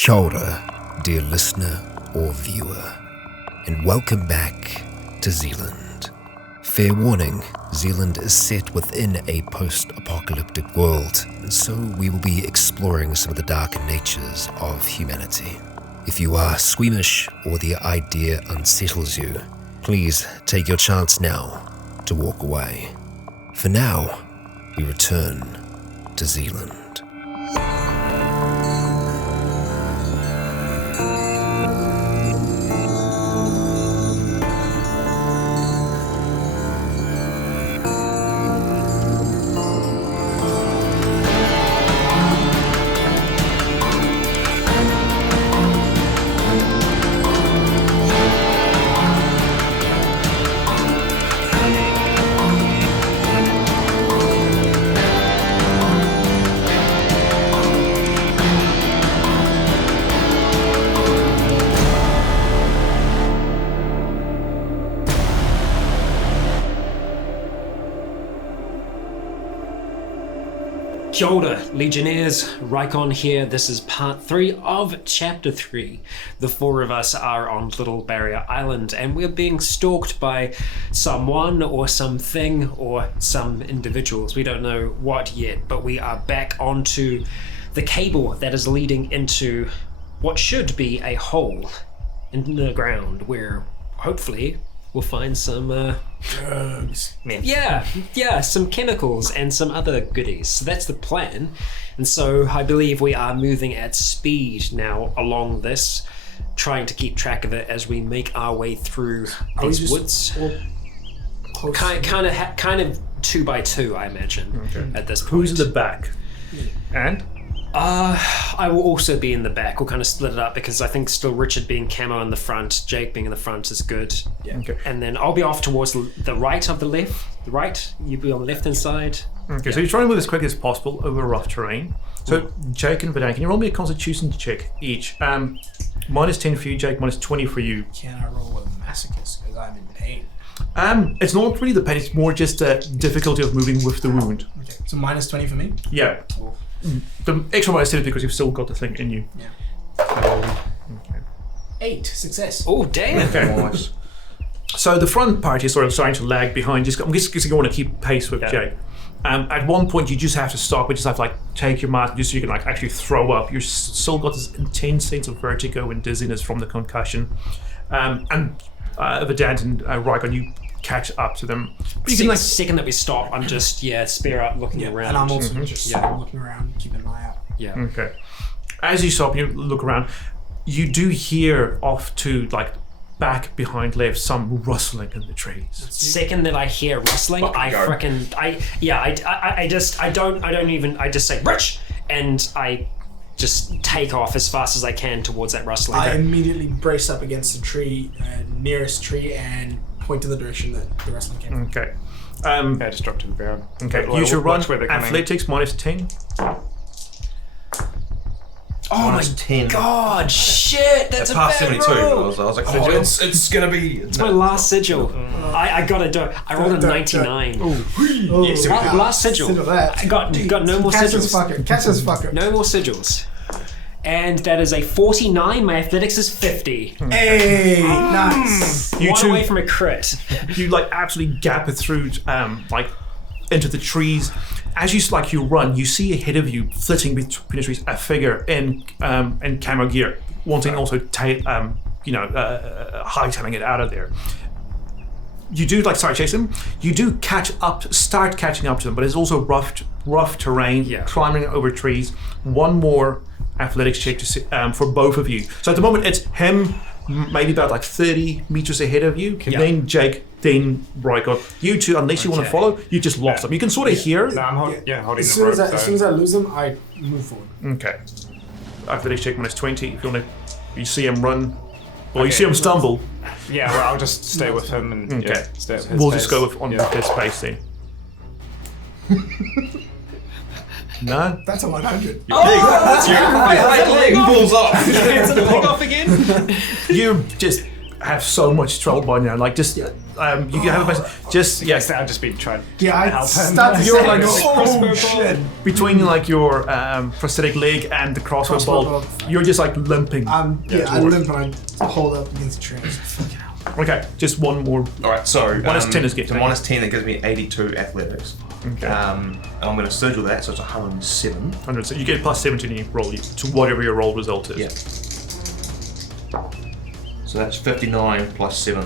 Kia ora, dear listener or viewer, and welcome back to Zealand. Fair warning, Zealand is set within a post-apocalyptic world, and so we will be exploring some of the darker natures of humanity. If you are squeamish or the idea unsettles you, please take your chance now to walk away. For now, we return to Zealand. Kia ora, Legionnaires, Rycon here. This is part 3 of chapter 3. The four of us are on Little Barrier Island and we're being stalked by someone or something or some individuals. We don't know what yet, but we are back onto the cable that is leading into what should be a hole in the ground where hopefully we'll find some drugs. Yeah, some chemicals and some other goodies. So that's the plan. And so I believe we are moving at speed now along this, trying to keep track of it as we make our way through these woods. Kind of 2 by 2, I imagine, at this point. Who's in the back? And? I will also be in the back. We'll kind of split it up because I think still Richard being camo in the front, Jake being in the front is good. Yeah. Okay. And then I'll be off towards the right of the left. The right, you be on the left-hand side. Okay, so you're trying to move as quick as possible over rough terrain. So Jake and Vadan, can you roll me a constitution check each? Minus 10 for you, Jake, minus 20 for you. Can I roll a masochist because I'm in pain? It's not really the pain, it's more just the difficulty of moving with the wound. Okay, so minus 20 for me? Yeah. Cool. The extra minus 10 is because you've still got the thing in you. Yeah. 8, success. Oh, damn. Okay. Nice. So the front part is sort of starting to lag behind. I'm just you want to keep pace with Jake. At one point, you just have to stop. You just have to take your mask just so you can actually throw up. You've still got this intense sense of vertigo and dizziness from the concussion. And Vedant and Rycon, you catch up to them. But you can second that we stop, I'm just spear up, looking around. And I'm also just looking around, keeping an eye out. Yeah. Okay. As you stop and you look around, you do hear off to back behind left some rustling in the trees. Second that I hear rustling, I just say Rich, and I just take off as fast as I can towards that rustling. I immediately brace up against the tree, nearest tree, and point to the direction that the rustling came from. Okay. I just dropped to the ground. Okay. You should run athletics minus 10. Oh minus my 10. God! Shit, that's a past bad 72. roll. I was like, it's gonna be. It's my last sigil. I gotta do it. I rolled a 99. Yes, Last sigil. That. I got no more sigils. Catch this fucker. No more sigils. And that is a 49. My athletics is 50. Hey, nice. One away from a crit. You absolutely gap it through into the trees. As you run, you see ahead of you, flitting between the trees, a figure in camo gear, wanting also hightailing it out of there. You do start chasing him. You do start catching up to them, but it's also rough terrain, climbing over trees. One more athletics check for both of you. So at the moment, it's him, maybe about 30 meters ahead of you. Then Jake, then Rycon. You two, unless you want to follow, you just lost them. You can sort of hear. No, I'm holding the rope. As soon as I lose him, I move forward. Okay. Athletics check minus 20. If you see him run, or you see him stumble. Yeah, well, I'll just stay with him and stay at his We'll pace. just go on his pace then. No? That's a 100. Your right leg falls off. Cancel the leg off again. You just have so much trouble by now. Like just, you can have a just Yes, I've just been trying. Yeah, I help him. started You're saying, like, oh shit. between like your prosthetic leg and the crossbow bolt, you're just like limping. I limp and I hold up against the tree. Fucking hell. Okay, just one more. Alright, so Minus 10 is getting. So minus 10, that gives me 82 athletics. Okay. And I'm going to sigil that, so it's 107. 100. So you get plus 17 you roll to whatever your roll result is. Yeah. So that's 59 plus 7,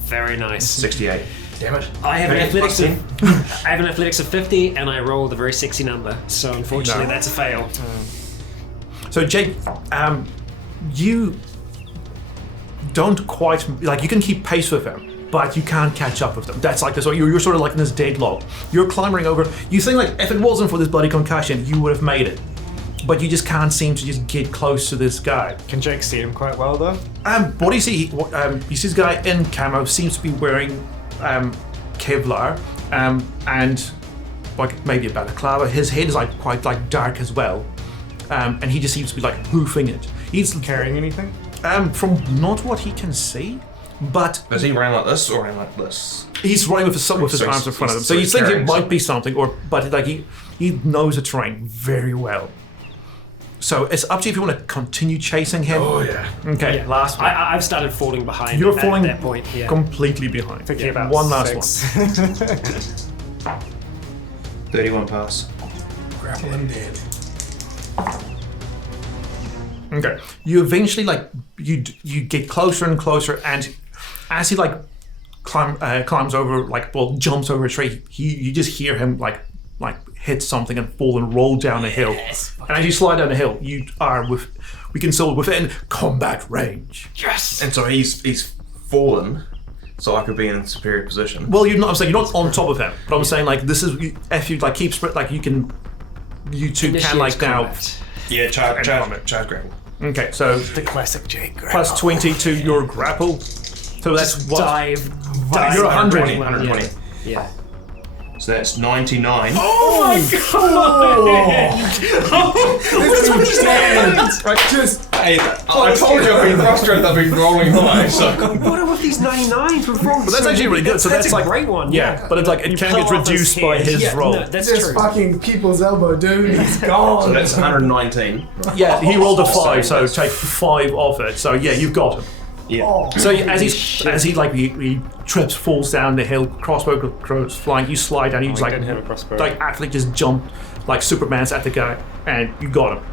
Very nice. 68. Damn it. I have an Okay, athletics plus of I have an athletics of 50, and I rolled a very sexy number. So unfortunately, No. that's a fail. So Jake, you don't quite like you can keep pace with them, but you can't catch up with them. That's like this. You're sort of like in this deadlock. You're clambering over. You think like if it wasn't for this bloody concussion, you would have made it, but you just can't seem to just get close to this guy. Can Jake see him quite well though? What do you see? You see this guy in camo seems to be wearing Kevlar and like maybe a balaclava. His head is like quite like dark as well, and he just seems to be like hoofing it. He's Carrying anything? from not what he can see, but Is he running like this or running like this? he's running with his So arms in he's- front of him. So so you he's think it carrying might be something, but like he knows the terrain very well. So it's up to you if you want to continue chasing him. Oh, yeah. Okay, Yeah. last one. I've started falling behind. You're at falling that point. Yeah. completely behind. Thinking about One last 6. 31 pass. Grapple him dead. Okay. You eventually you get closer and closer, and as he climbs over jumps over a tree, you just hear him like hit something and fall and roll down a hill. And as you slide down the hill, you are within combat range. Yes. And so he's fallen, so I could be in a superior position. Well, I'm saying you're not on top of him, but I'm saying like this is if you like keep sprint you can Initiate now. combat. Yeah, charge combat. grapple. Okay, so The classic Jake. plus 20 to your grapple. So that's what? Dive. You're 100. 120. Yeah. So that's 99. Oh my Right, just Hey, I told you I've been frustrated, I've been rolling high, so... What are with these 99s? We're wrong. But that's actually really good. So that's a like great one. Yeah, but it's like it can pull get off his reduced by head. his Yeah, roll. no, that's just true. fucking people's elbow, dude. He's gone. So that's 119. Yeah, he rolled a 5, So so that's- take 5 off it. So yeah, you've got him. Yeah. So as he trips, falls down the hill, crossbow goes flying. You slide down. You just he didn't hit a crossbow. athlete just jumped like Superman's at the guy, and you got him.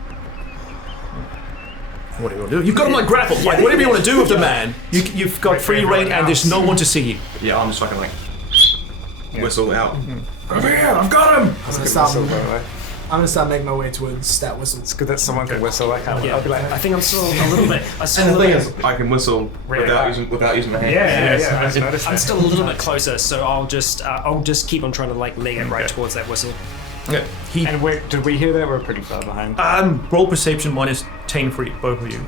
What are you gonna do? You've got him like grappled. Like whatever you want to do with the man, you've got free reign, and there's no one to see you. Yeah, I'm just fucking like... Whistle out. Over here, I've got him. I'm gonna start making my way towards that whistle. It's good that someone can whistle. I can't. Yeah, I'll be like, I think I'm still a little bit. And the thing is, I can whistle Really without loud. using my hand. yeah. I've noticed I'm that. still a little bit closer, so I'll just keep on trying to like leg it right Okay. towards that whistle. Yeah. He And wait, did we hear that? We're pretty far behind. roll perception minus 10 for both of you.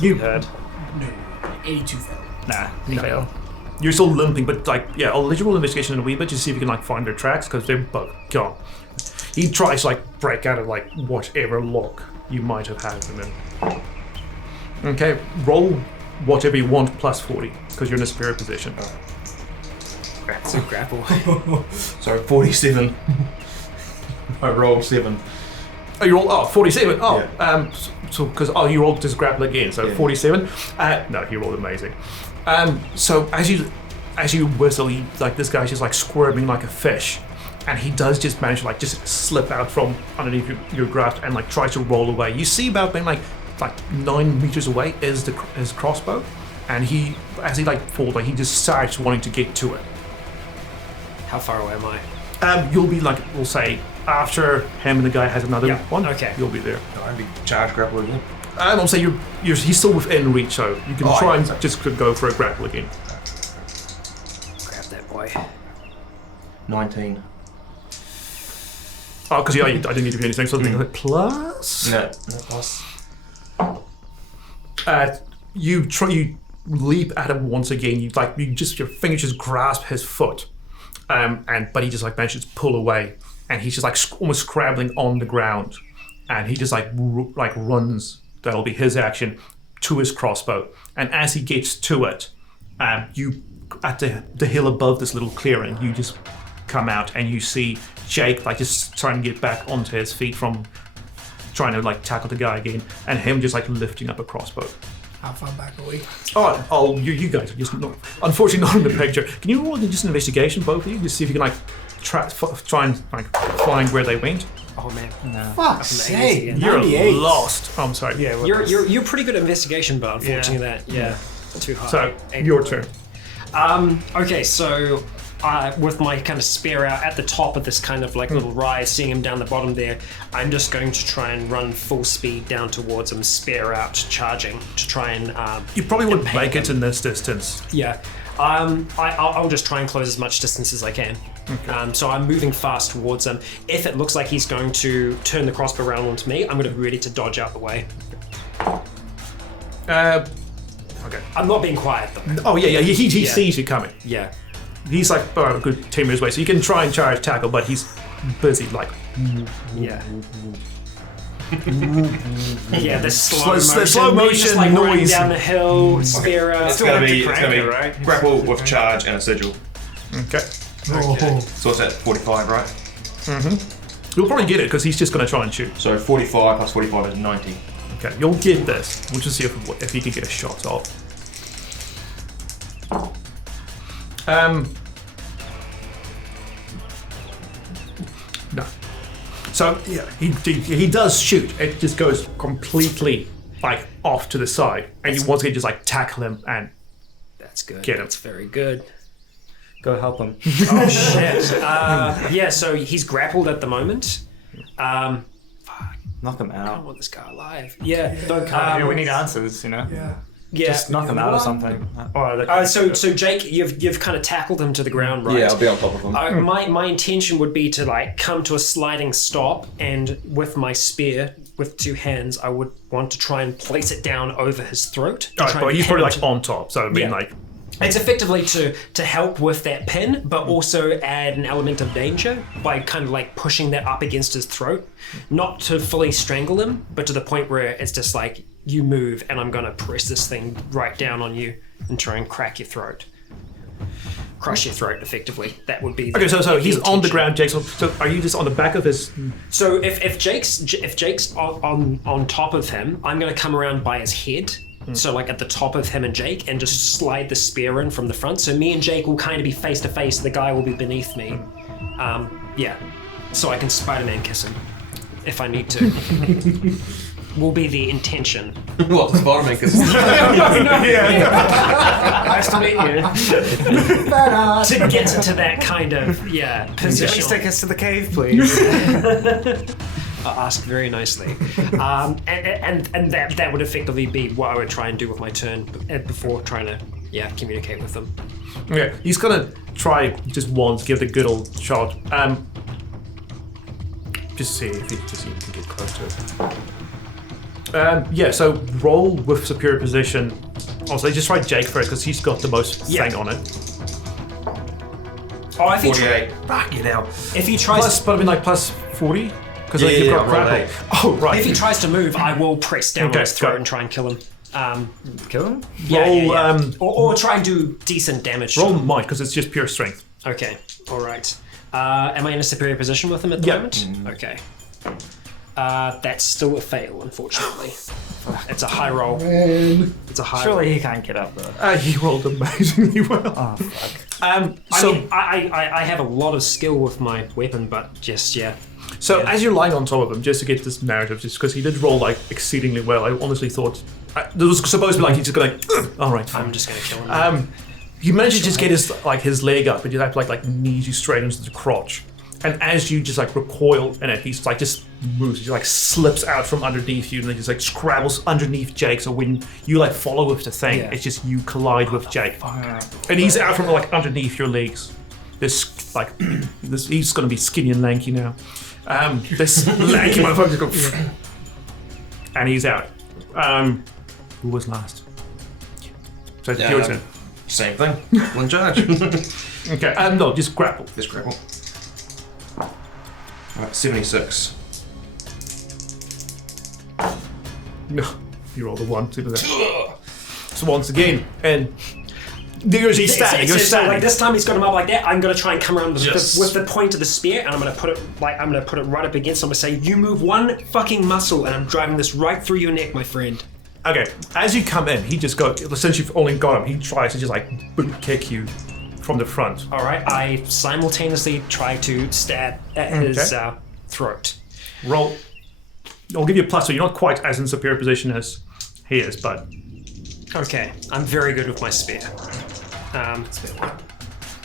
You heard. No, 82 failed. Nah, No. fail. You're still limping, but I'll let you roll investigation in a wee bit to see if you can like find their tracks because they're both gone. He tries to like break out of like whatever lock you might have had them in. Okay, roll whatever you want plus 40 because you're in a superior position. So grapple. So 47. I rolled 7. Oh, you roll 47. Oh, Yeah. so because you rolled this grapple again, so Yeah. 47. No, he rolled amazing. So as you whistle, this guy's just like squirming like a fish, and he does just manage to like just slip out from underneath your grasp and like tries to roll away. You see about being like 9 meters away is his crossbow, and as he falls, he just starts wanting to get to it. How far away am I? You'll be we'll say after him and the guy has another Yeah, one. okay. You'll be there. I'd be charge grapple again. I'll say he's still within reach, so you can try yeah. and just go for a grapple again. Grab that boy. 19. Oh, because I didn't need to do anything, so I think plus. No, plus. You leap at him once again. Your fingers just grasp his foot, but he just manages to pull away, and he's just almost scrambling on the ground, and he just runs. That'll be his action, to his crossbow, and as he gets to it, you at the hill above this little clearing, you just come out and you see Jake like just trying to get back onto his feet from trying to like tackle the guy again, and him just like lifting up a crossbow. How far back are we? Oh, you guys are just unfortunately not in the picture. Can you roll just an investigation, both of you, just see if you can like try and like find where they went? Oh man, No. Fuck's sake, You're 98. lost. Oh, I'm sorry. Yeah, you're pretty good at investigation, but unfortunately too high. So your turn. Okay, so with my kind of spear out at the top of this kind of like little rise, seeing him down the bottom there, I'm just going to try and run full speed down towards him, spear out, charging to try and. You probably wouldn't impale make it him. in this distance. Yeah. I'll just try and close as much distance as I can. Okay. So I'm moving fast towards him. If it looks like he's going to turn the crossbow around onto me, I'm going to be ready to dodge out the way. Okay. I'm not being quiet though. Oh yeah. He sees you coming. Yeah. He's like a good 10 meters away, so you can try and charge tackle, but he's busy like. Yeah. Yeah, the slow slow me motion just, like, running noise. down the hill, spear out. It's gonna be right? grapple with charge and a sigil. Okay. So it's at 45, right? You'll probably get it because he's just going to try and shoot. So 45 plus 45 is 90. Okay, you'll get this. We'll just see if he can get a shot off. No. So yeah, he does shoot. It just goes completely like off to the side, and you once again just like tackle him and That's good. Get him. That's very good. Go help him. Oh shit. Yeah, so he's grappled at the moment. Knock him I don't out. want this guy alive. Yeah. Yeah, we need answers, you know? Yeah. Yeah. Just knock him out or something. So Jake, you've kind of tackled him to the ground, right? Yeah, I'll be on top of him. My intention would be to like come to a sliding stop, and with my spear with two hands, I would want to try and place it down over his throat. to Alright, try but and he's pin probably him like to- on top, so I mean Yeah. like It's effectively to help with that pin, but also add an element of danger by kind of like pushing that up against his throat. Not to fully strangle him, but to the point where it's just like, you move and I'm gonna press this thing right down on you and try and crack your throat. Crush your throat, effectively. That would be okay. So he's on the intention. ground, Jake. So are you just on the back of his? So if Jake's on top of him, I'm gonna come around by his head. So like at the top of him and Jake, and just slide the spear in from the front. So me and Jake will kind of be face to face. The guy will be beneath me. Yeah. So I can Spider-Man kiss him if I need to. Will be the intention. What, Spider-Man? Because Nice to meet you. To get into that kind of Please position. take us to the cave, please. I'll ask very nicely. And that would effectively be what I would try and do with my turn before trying to communicate with them. Okay, he's gonna try just once, give it a good old shot. Just see if he can get close to it. So roll with superior position. Also, just try Jake first because he's got the most thing on it. Oh, if he 48. Fuck you now. if he tries Plus, but I mean like plus 40 because Yeah, you've yeah, got roll grapple. Oh right. if he tries to move, I will press down Okay, on his throat go. and try and kill him. Kill him? Roll, Or try and do decent damage. to roll him. might because it's just pure strength. Okay. All right. Am I in a superior position with him at the Yeah. moment? Okay. That's still a fail, unfortunately. It's a high roll. It's a high roll. Surely he can't get up though. He rolled amazingly well. Oh, fuck. I have a lot of skill with my weapon, but just So as you're lying on top of him, just to get this narrative, just because he did roll like exceedingly well, I honestly thought there was supposed to be like he's just going. All right, fine. I'm just gonna kill him. You manage to just get his leg up, and you have to like knees you straight into the crotch. And as you just like recoil in it, he's like just moves, he like slips out from underneath you, and then just like scrabbles underneath Jake. So when you like follow with the thing, it's just you collide with Jake, and he's out from like underneath your legs. This like he's gonna be skinny and lanky now. This lanky motherfucker's going, and he's out. Who was last? So it's your turn. Same thing. One charge. Okay. No, just grapple. This grapple. Alright, 76. No. You roll the 1. So once again, and you're standing. You're standing. Like this time he's got him up like that. I'm gonna try and come around with the point of the spear, and I'm gonna put it right up against him and say, "You move one fucking muscle, and I'm driving this right through your neck, my friend." Okay. As you come in, he just since you've only got him, he tries to just like boot kick you from the front. All right. I simultaneously try to stab at his throat. Roll. I'll give you a plus, so you're not quite as in superior position as he is, but. Okay, I'm very good with my spear.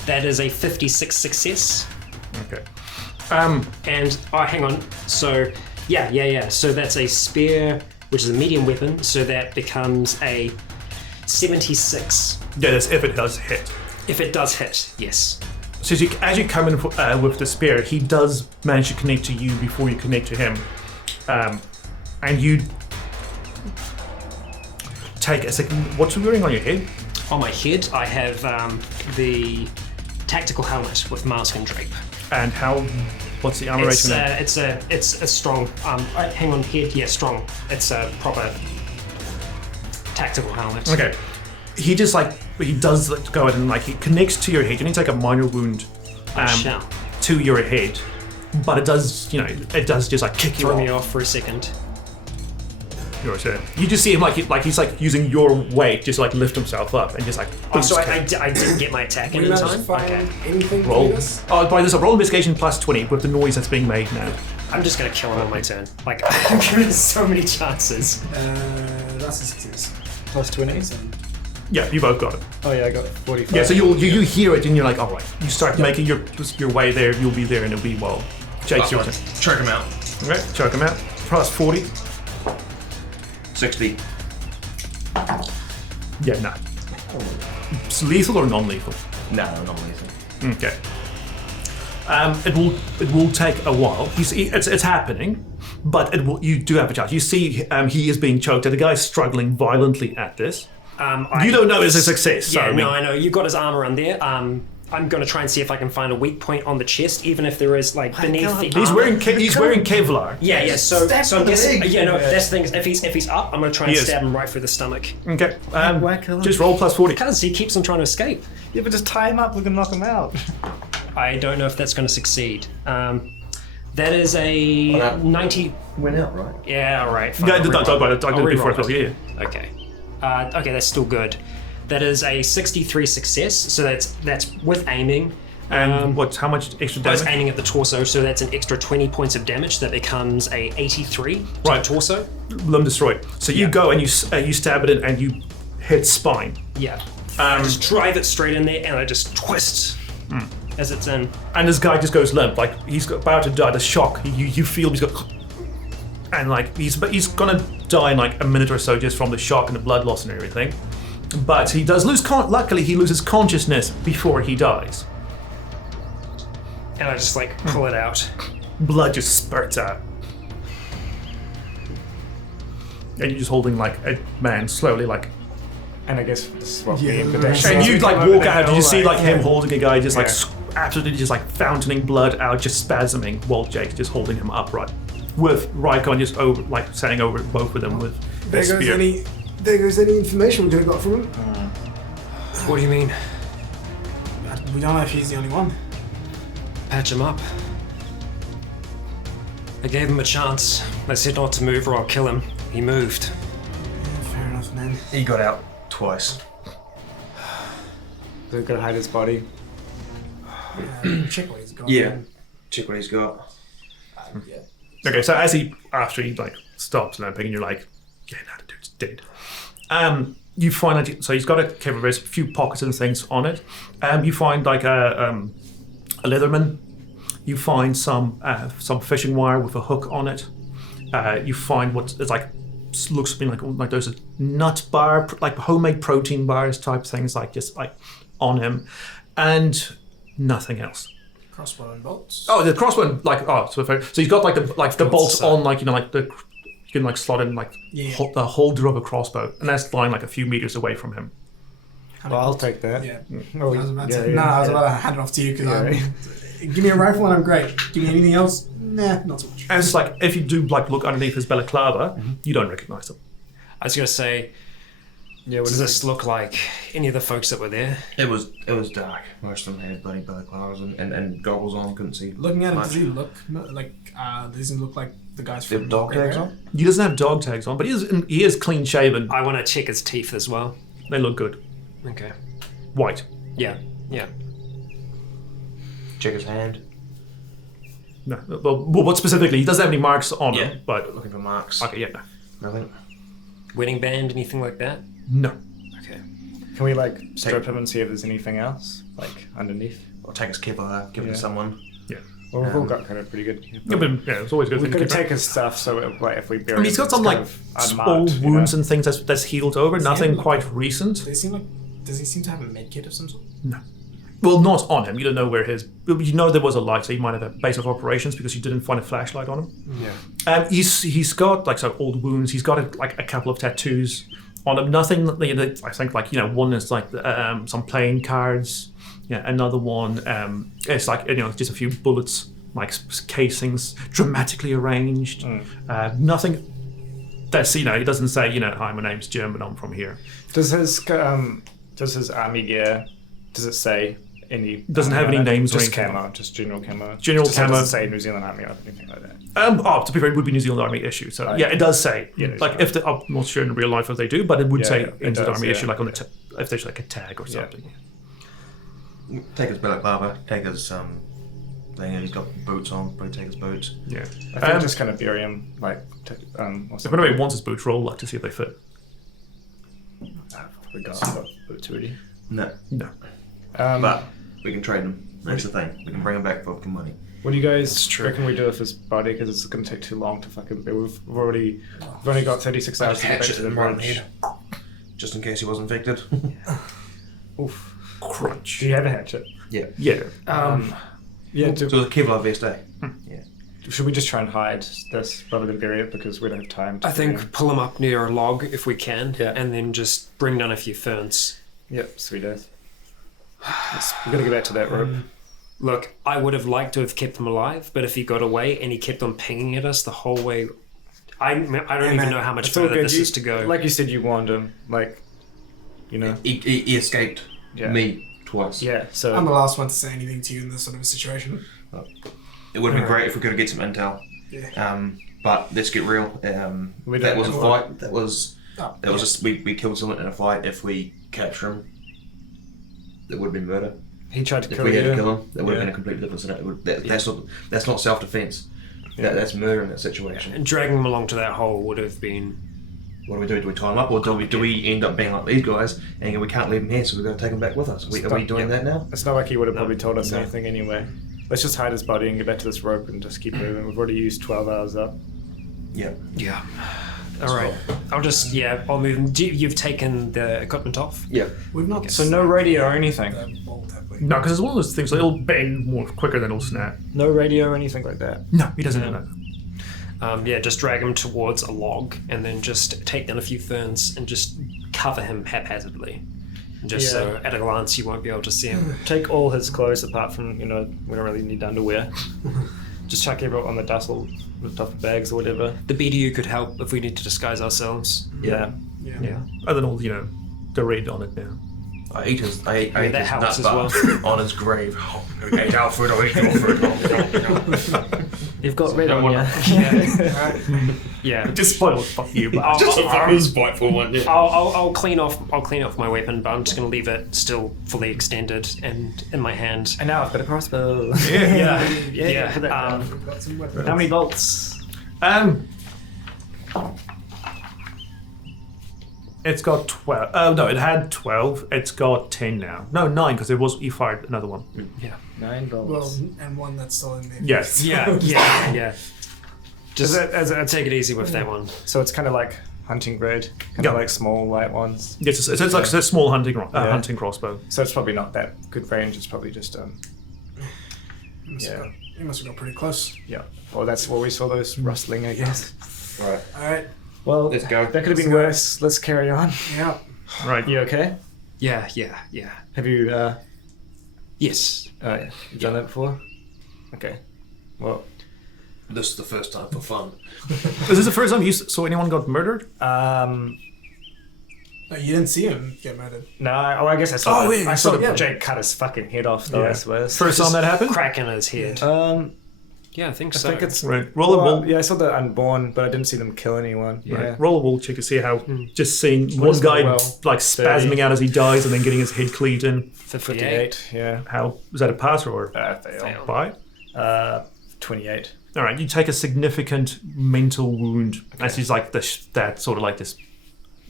That is a 56 success. Okay. And hang on. So yeah. So that's a spear, which is a medium weapon. So that becomes a 76. Yeah, that's if it does hit. If it does hit, yes. So as you come in with the spear, he does manage to connect to you before you connect to him, and you. Take a second. What's wearing on your head? On my head, I have the tactical helmet with mask and drape. And what's the armor rating? It's a strong. Hang on, head. Yeah, strong. It's a proper tactical helmet. Okay. He just he does go ahead and he connects to your head. You need to take a minor wound to your head, but it does just kick you off. Throw me off for a second. Your turn. You just see him he's using your weight just lift himself up and just so I didn't get my attack in time. Okay. Anything roll. This? By this, roll investigation plus 20 with the noise that's being made now. I'm just gonna kill him on my turn. I'm giving so many chances. That's a success. Plus 20. Yeah, you both got it. Oh yeah, I got 45. Yeah, so you hear it and you're all right. You start making your way there. You'll be there and it'll be Jake's your turn. Choke him out. Okay, choke him out. Plus 40. 60. Yeah, no. It's lethal or non-lethal? No, not lethal. Okay. It will take a while. You see, it's happening, but you do have a chance. You see, he is being choked, and the guy's struggling violently at this. You don't know it's a success. Yeah, so, I know. You've got his armor on there. I'm going to try and see if I can find a weak point on the chest, even if there is beneath the He's armor. wearing Kevlar. Yeah. So I'm guessing. leg. Yeah, no. That's the thing. If he's up, I'm going to try and stab him right through the stomach. Okay. Whack him. Just roll plus 40. Because he keeps on trying to escape. Yeah, but just tie him up. We can knock him out. I don't know if that's going to succeed. That is a 90. Went out, right? Yeah. All right. Fine, Yeah, I'll don't reroll. bother. I did it before as well. Yeah. Okay. Okay, that's still good. That is a 63 success. So that's with aiming. And how much extra I was damage? aiming at the torso, so that's an extra 20 points of damage. That becomes a 83 to the torso. Limb destroyed. So you go and you stab it in and you hit spine. Yeah. I just drive it straight in there and I just twist as it's in. And this guy just goes limp, he's about to die. The shock, you feel he's got, and he's gonna die in a minute or so just from the shock and the blood loss and everything. But he does lose. Luckily, he loses consciousness before he dies. And I just pull it out. Blood just spurts out. And you're just holding a man slowly And I guess this is what Yeah, the and you walk out and you see hill, him holding a guy just Yeah. absolutely just fountaining blood out, just spasming, while Jake's just holding him upright. With Rycon just over standing over both of them with a spear. There goes any information we could have got from him. What do you mean? We don't know if he's the only one. Patch him up. I gave him a chance. I said not to move or I'll kill him. He moved. Fair enough, man. He got out twice. So we've got to hide his body. Check what he's got. Yeah. Check what he's got. Yeah. Okay, so after he stops limping and you're yeah, no, the dude's dead. You find that so he's got a few pockets and things on it. You find a Leatherman. You find some fishing wire with a hook on it. You find what is looks to be like those nut bar, homemade protein bars type things, on him, and nothing else. Crossbow and bolts. Oh, the crossbow, so he's got the bolts on, you can slot in the holder of a crossbow, and that's lying a few meters away from him. Well, I'll take that. Yeah. Oh, I was about yeah, to. yeah, No, I was yeah. about to hand it off to you because give me a rifle and I'm great. Give me anything else? Nah, not so much. And it's if you do look underneath his balaclava, you don't recognize him. I was going to say, Yeah, does this look like any of the folks that were there? It was dark. Most of them had bloody balaclavas and goggles on. Couldn't see. Looking at him, much. does he look like? Does he look like the guys They have from dog tags Roleplays? on. He doesn't have dog tags on, but he is clean shaven. I want to check his teeth as well. They look good. Okay. White. Yeah. Check his hand. No, well, what specifically? He doesn't have any marks on Yeah. him, but Looking for marks. okay, yeah, Nothing. Wedding band, anything like that? no. Okay. Can we like strip him and see if there's anything else like underneath? Or take his kevlar, give it Yeah. to someone. Well, we've all got kind of pretty good. Yeah, but it's always good. We've to got to keep take his stuff so like if we bury I mean, he's got him, some it's like kind of unmarked, old you know? wounds and things that's healed over. Nothing he- quite recent. Does he seem to have a med kit of some sort? No. Well, not on him. You don't know where his. You know there was a light, so he might have a base of operations because you didn't find a flashlight on him. Yeah. He's got like some old wounds. He's got like a couple of tattoos on him. Nothing. I think like one is like some playing cards. Yeah, another one. It's like just a few bullets, like casings, dramatically arranged. Nothing. That's he doesn't say hi, my name's Jim and I'm from here. Does his army gear? Does it say any? Doesn't have army any on it? names or Just anything. camo, just general camo. General Just camo. doesn't say New Zealand Army or anything like that. To be fair, it would be New Zealand Army issue. So Right. yeah, it does say. Yeah, it is, like right. if I'm not sure in real life if they do, but it would Yeah, say yeah, it New Zealand does, Army yeah. issue, like on the if there's like a tag or Yeah. something. Take his balaclava. Take his thing. He's got boots on. Probably take his boots. Yeah. I think just kind of bury him like. Or If something. anybody wants his boots, roll luck to see if they fit. We got boots already. No. No. But we can trade them. That's the thing. We can bring him back for money. What do you guys reckon we do with his body? Because it's going to take too long to fucking. We've only got 36 hours to get back to the bridge. Just in case he was infected. Oof. Crunch. Do you have a hatchet? Yeah. Yeah. Yeah. So the Kevlar vest, eh? Should we just try and hide this rather than bury it because we don't have time? To I bury think pull him up near a log if we can, and then just bring down a few ferns. Yep. Sweet earth. We're gonna get back to that rope. Look, I would have liked to have kept him alive, but if he got away and he kept on pinging at us the whole way, I don't even know how much It's all further good. this is to go. Like you said, you warned him. Like, you know. He escaped me twice. Yeah. So I'm the last one to say anything to you in this sort of a situation. It would have been great if we could have get some intel. Yeah. But let's get real. We That don't was a have- fight. That was Oh, just we killed someone in a fight. If we capture him, it would have been murder. he tried to If kill we had to you. kill him, that would have Yeah. been a completely different scenario. That's not self defense. That's murder in that situation. And dragging him along to that hole would have been. What do we do? Do we tie him up, or do we end up being like these guys and we can't leave him here, so we've got to take him back with us? Are we doing that now? It's not like he would have probably told us No. anything anyway. Let's just hide his body and get back to this rope and just keep moving. We've already used 12 hours up. Yeah. Yeah. All right. I'll move him. You've taken the equipment off? Yeah. We've not. So no radio or anything? The bolt, have we? No, because it's one of those things. It'll bend more quicker than it'll snap. No radio or anything like that? No, he doesn't have that. Just drag him towards a log and then just take down a few ferns and just cover him haphazardly. Just so at a glance you won't be able to see him. Take all his clothes apart from, we don't really need underwear. Just chuck everyone on the duffel with duffel bags or whatever. The BDU could help if we need to disguise ourselves. Yeah. Yeah. Other than all, the raid on it now. I ate his that his helps as nut butt on his grave. I ate our food, I ate your food. You've got red on you. Yeah. Just spoiled. Fuck you. But very spiteful one. Yeah. I'll clean off my weapon, but I'm just gonna leave it still fully extended and in my hand. And now I've got a crossbow. Yeah. Put that down. We've got some weapons. How many bolts? It's got 12. Oh no, it had 12. It's got 10 now. No, 9 because you fired another one. 9 bolts. Well, and one that's still in there. Yes. Yeah. Just As a take it easy with that one. So it's kind of like hunting grade, kind Yeah. of like small light ones. It's like a small hunting crossbow. So it's probably not that good range. It's probably just You must have got pretty close. yeah. Well, that's where we saw those rustling, I guess. Right. Alright. Well, Let's go. That could have been worse. Let's carry on. Yeah. Right. You okay? Yeah. Have you? Yes. You've done that before. Okay. Well, This is the first time for fun. Is this the first time you saw anyone got murdered? No, you didn't see him get murdered. No, I guess I saw. Oh, yeah, I saw yeah. Jake cut his fucking head off, though. I suppose. First time that happened? Crack in his head. Yeah, I think so. I think it's Right. Roll a ball. Yeah, I saw the unborn, but I didn't see them kill anyone. Right. Yeah. Roll a wall check to see how just seeing What one is the guy well? like spasming out as he dies and then getting his head cleaved in. 58. Yeah. How was that a pass or Fail. by? 28. All right, you take a significant mental wound as he's like that sort of like this.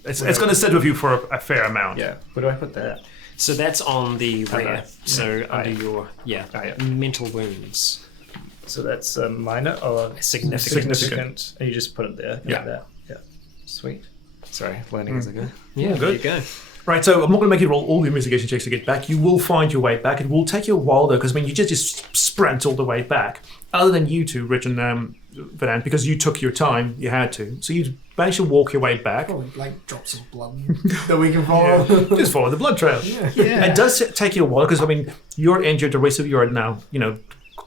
It's going to sit with you for a fair amount. Yeah. Where do I put that? So that's on the rear. no. So under your yeah. mental wounds. So that's a minor or Significant. And you just put it there. Yeah. Like that. Yeah. Sweet. Sorry, learning as I go. Yeah, good. there you go. Right, so I'm not going to make you roll all the investigation checks to get back. You will find your way back. It will take you a while though, because I mean you just sprint all the way back. Other than you two, Rich and Vedant, because you took your time, you had to. So you managed to walk your way back. Probably like drops of blood that we can follow. Just follow the blood trail. Yeah. It does take you a while because I mean you're injured. The rest of you are now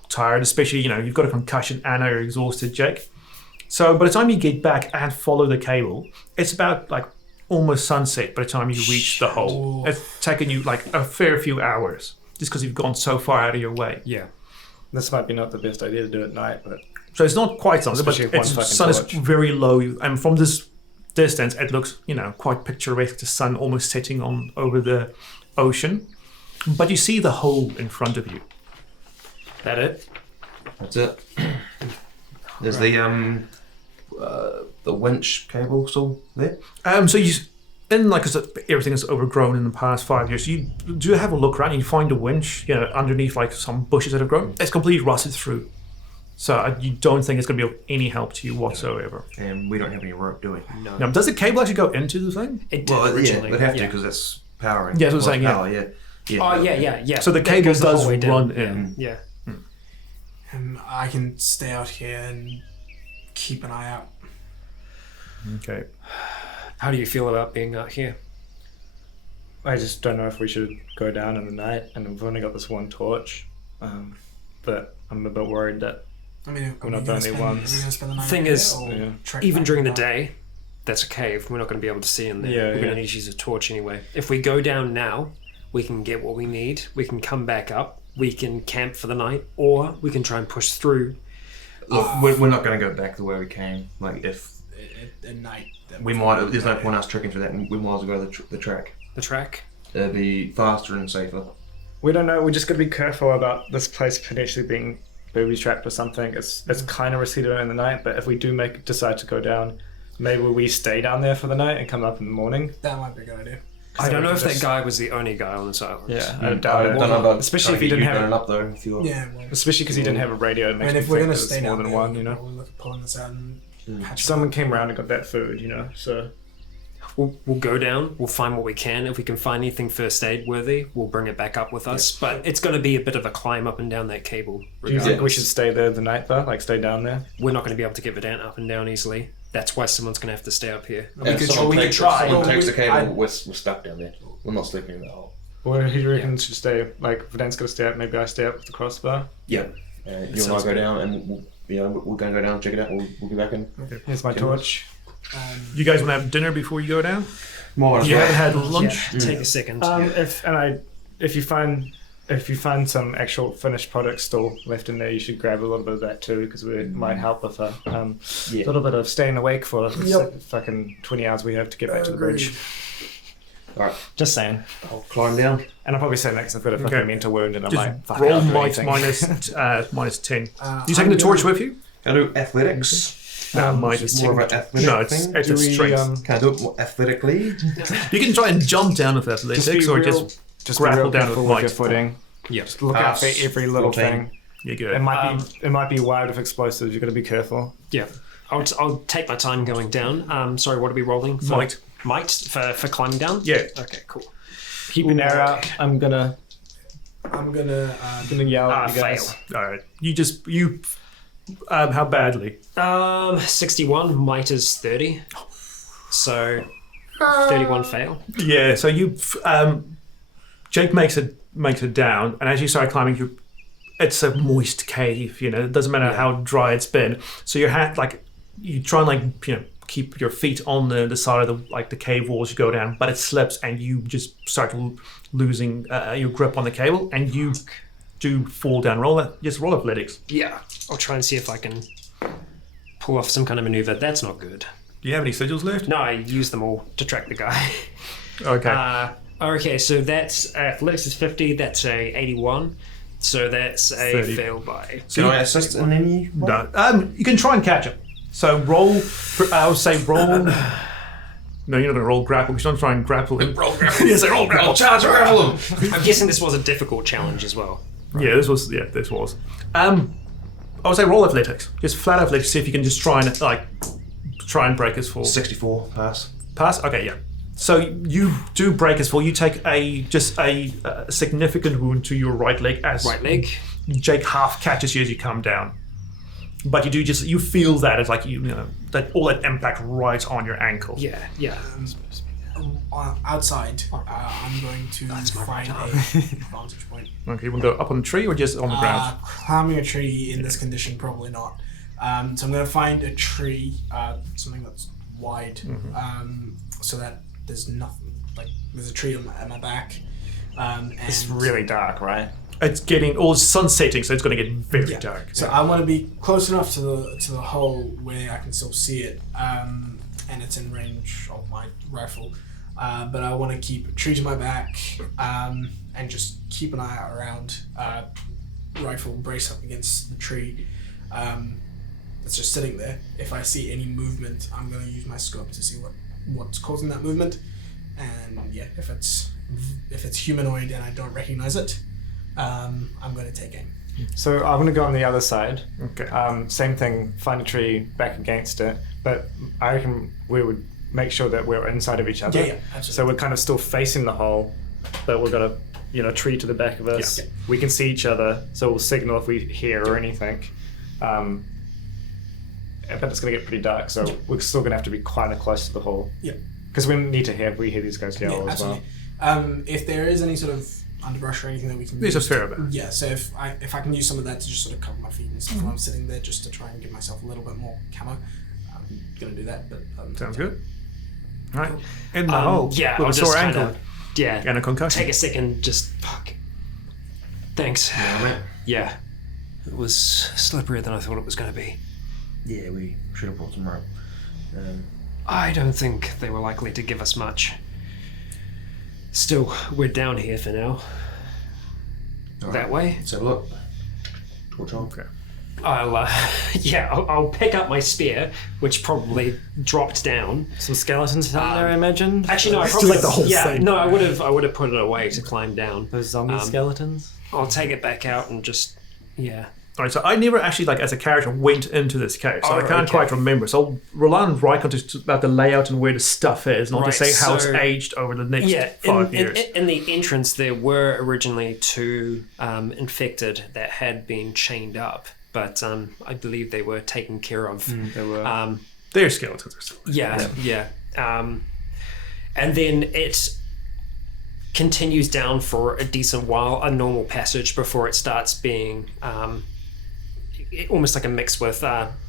tired, especially you've got a concussion and are exhausted, Jake. So by the time you get back and follow the cable, it's about like almost sunset by the time you reach the hole. It's taken you like a fair few hours just because you've gone so far out of your way. Yeah. This might be not the best idea to do at night, but So it's not quite sunset, but Especially with the one sun is fucking very low, and from this distance, it looks quite picturesque. The sun almost setting on over the ocean, but you see the hole in front of you. That it? That's it. There's the winch cable still there. So you, in like I said, everything is overgrown in the past 5 years. You do have a look around. And you find a winch, underneath like some bushes that have grown. It's completely rusted through. So you don't think it's going to be of any help to you whatsoever. And we don't have any rope, do we? No. Now, does the cable actually go into the thing? It did Well, originally. yeah, it'd have to because it's powering. Yeah, that's what I'm saying, Power, yeah. Oh, yeah. So the That cable goes the does whole way down. run in. Yeah. I can stay out here and keep an eye out. Okay. How do you feel about being out here? I just don't know if we should go down in the night, and we've only got this one torch. But I'm a bit worried that I mean, We're not the only ones. Are we going to spend the night Thing there, is, or yeah. trek Even back during the up? day, that's a cave. We're not going to be able to see in there. Yeah, We're going yeah. to need to use a torch anyway. If we go down now, we can get what we need. We can come back up. We can camp for the night, or we can try and push through. Look, we're not going to go back the way we came. Like if At night. we might, there's no point us trekking through that, and we might as well go the track. The track? It'd be faster and safer. we don't know. We just got to be careful about this place potentially being booby trapped or something. It's kind of risky to do it in the night, but if we do decide to go down, maybe we stay down there for the night and come up in the morning. That might be a good idea. I don't know if that Just- guy was the only guy on this island. Yeah, I I doubt it. don't know about Especially if trying you to didn't get have, burning up though. If you're Yeah, well, especially because he didn't have a radio. It I makes mean, if me we're think going to there's stay more down than there, one. we can probably look at pulling this out and hatch it Someone out. came around and got that food. So We'll go down. We'll find what we can. If we can find anything first aid worthy, we'll bring it back up with us. But it's going to be a bit of a climb up and down that cable. do you think we regardless. should stay there the night though? Like stay down there? We're not going to be able to get Vedant up and down easily. That's why someone's going to have to stay up here. We could try. Someone Well, takes the we- cable. We're stuck down there. We're not sleeping in that hole. Or who do you reckon should stay? Like Vedant's got to stay up. Maybe I stay up with the crossbar. Yeah. You and I sounds go good. down, and we're going to go down, check it out. We'll be back in. Here's my torch. You guys want to have dinner before you go down? More. You haven't had lunch? Yeah, take a second. If you find some actual finished product still left in there, you should grab a little bit of that too, because it might help with a little bit of staying awake for the fucking 20 hours we have to get back to the bridge. All right. Just saying. I'll climb down. And I'll probably say that because I've got a fucking Okay. mental wound and I Just might fuck roll up or might anything. minus 10. You I'm taking the torch gonna- with you? Can I do athletics? Might It's more of an athletic No, it's thing. it's Do a we, strength. Can I do it more athletically? You can try and jump down with athletics, or just just grapple be real down careful with with your might. footing. Yep. Just look out for Pass. every little 14. thing. you're good. It might be wired with explosives. You've got to be careful. Yeah. I'll take my time going down. Sorry, what are we rolling? For? Might. Might for climbing down? Yeah. Okay, cool. Keep an arrow out. I'm gonna yell at you guys. Fail. All right. You how badly? 61. Might is 30. So 31 fail. Yeah. So you, Jake makes it down, and as you start climbing, it's a moist cave. It doesn't matter how dry it's been. So your hand, like, you try and keep your feet on the side of the cave walls. You go down, but it slips, and you just start losing your grip on the cable, and you do fall down. Roll athletics. Yeah, I'll try and see if I can pull off some kind of maneuver. That's not good. Do you have any sigils left? No, I used them all to track the guy. Okay. Okay, so that's athletics is 50. That's a 81. So that's a 30. fail by. Can I assist in any? No. You can try and catch him. So roll. I would say roll. No, you're not going to roll grapple because you're not trying to grapple him. Roll grapple. Yes, roll grapple. Charge grapple him. I'm guessing this was a difficult challenge as well. Right? Yeah, this was. I would say roll athletics. Just flat athletics. See if you can just try and break his fall. 64 pass. Pass. Okay, yeah. So you do break his fall. You take a significant wound to your right leg as Jake half catches you as you come down. But you feel that it's like that all that impact right on your ankle. Yeah. Outside, I'm going to find a vantage point. Okay, you want to go up on the tree or just on the ground? Climbing a tree in this condition, probably not. So I'm going to find a tree, something that's wide, so that there's nothing. Like there's a tree at my back. And It's really dark, right? It's getting sun setting, so it's going to get very dark. So I want to be close enough to the hole where I can still see it, and it's in range of my rifle. But I want to keep a tree to my back, and just keep an eye out around. Rifle brace up against the tree. It's just sitting there. If I see any movement, I'm going to use my scope to see what's causing that movement. And yeah, if it's humanoid and I don't recognize it, I'm going to take aim. So I'm going to go on the other side. Okay. Same thing, find a tree, back against it. But I reckon we would make sure that we're inside of each other. Yeah, absolutely. So we're kind of still facing the hole, but we've got a tree to the back of us. Yeah. We can see each other, so we'll signal if we hear or anything. But it's going to get pretty dark, so we're still going to have to be quite close to the hole. Yeah. Because we need to hear these guys yell as well. If there is any sort of underbrush or anything that we can There's a fair bit. Yeah, so if I can use some of that to just sort of cover my feet and stuff while I'm sitting there, just to try and give myself a little bit more camo, I'm going to do that. But Sounds good. All right. In the hole. Yeah, with I'll a sore just ankle. And a concussion. Take a second, just fuck. Thanks. Yeah. It was slipperier than I thought it was going to be. Yeah, we should have brought some rope. I don't think they were likely to give us much. Still, we're down here for now. That way? Let's have a look. Torch on. Okay. I'll pick up my spear, which probably dropped down. Some skeletons down there, I imagine. Actually, no, I Still probably like the whole thing. No, I would have put it away to climb down. Those zombie skeletons. I'll take it back out and just All right, so I never actually, as a character, went into this cave, so I can't okay. quite remember. So I'll rely on Rycon to about the layout and where the stuff is, not to Right, say how it's so- aged over the next 5 years. In the entrance, there were originally 2 infected that had been chained up, but I believe they were taken care of. They were. They're skeletons. Yeah. And then it continues down for a decent while, a normal passage, before it starts being almost like a mix with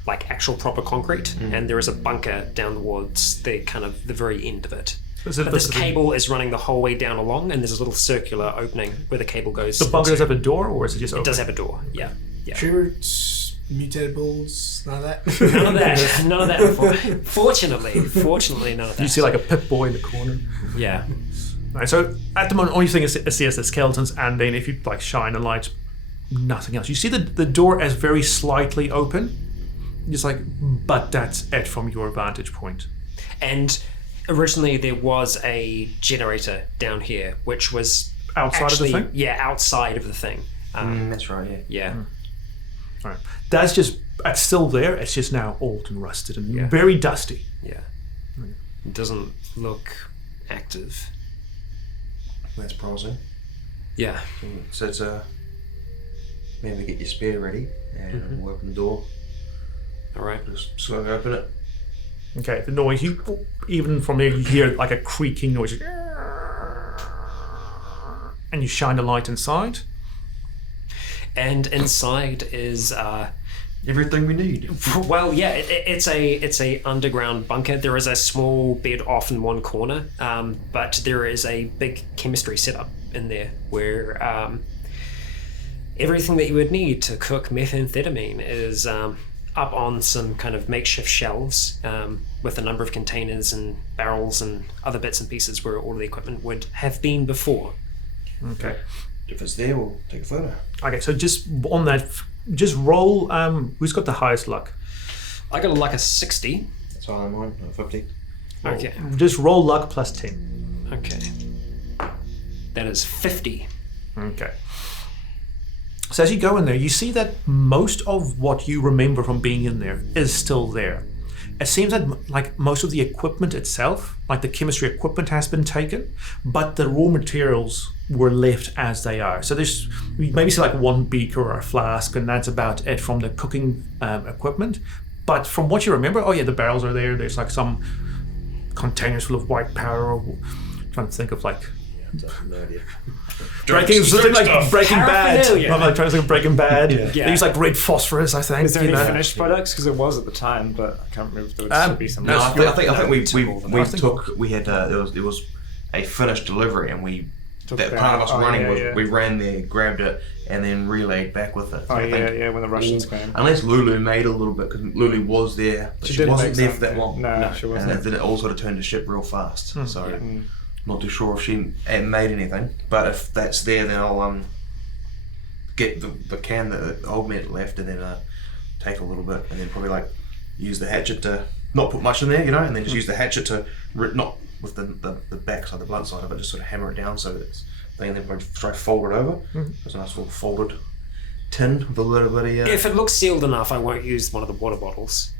actual proper concrete, and there is a bunker down towards the very end of it. But this cable is running the whole way down along, and there's a little circular opening where the cable goes. The bunker does have a door, or is it just open? It does have a door, yeah. tree roots, mutated balls, none of that. None of that. Fortunately, none of that. You see a pit boy in the corner. Yeah. Right, so at the moment, all you think is the skeletons, and then if you shine a light, nothing else. You see the door as very slightly open. Just but that's it from your vantage point. And originally there was a generator down here, which was Outside of the thing? Yeah, outside of the thing. That's right, yeah. All right. It's still there. It's just now old and rusted and very dusty. Yeah. It doesn't look active. That's promising. Yeah. So it's maybe get your spear ready and we'll open the door. All right. Just slowly open it. Okay, the noise, even from there, you hear a creaking noise. And you shine a light inside. And inside is everything we need. Well, yeah, it's a underground bunker. There is a small bed off in one corner, but there is a big chemistry setup in there where everything that you would need to cook methamphetamine is up on some kind of makeshift shelves with a number of containers and barrels and other bits and pieces where all the equipment would have been before. Okay. If it's there, we'll take a photo. Okay, so just on that, just roll. Who's got the highest luck? I got a 60. That's all I'm on, 50. Okay. Just roll luck plus 10. Okay. That is 50. Okay. So as you go in there, you see that most of what you remember from being in there is still there. It seems like most of the equipment itself, like the chemistry equipment, has been taken, but the raw materials were left as they are. So there's maybe see like one beaker or a flask, and that's about it from the cooking equipment. But from what you remember, oh yeah, the barrels are there. There's like some containers full of white powder. I'm trying to think of like No idea. Breaking Bad. I'm like trying to think of Breaking Bad. Yeah. They use like red phosphorus, I think. Is there any finished products? Because it was at the time, but I can't remember if there would still be some. No, I think we had there was a finished delivery, and part of us running was we ran there, grabbed it, and then relayed back with it. Oh yeah, when the Russians came. Unless Lulu made a little bit, because Lulu was there, but she wasn't there for that long. No, she wasn't. And then it all sort of turned to ship real fast. So not too sure if she made anything, but if that's there, then I'll get the can that the old man left, and then take a little bit, and then probably like use the hatchet to not put much in there, and then just use the hatchet to not with the back side, the blunt side of it, just sort of hammer it down so that it's thing, and then probably try to fold it over. It's a nice little folded tin with a little bit of If it looks sealed enough, I won't use one of the water bottles.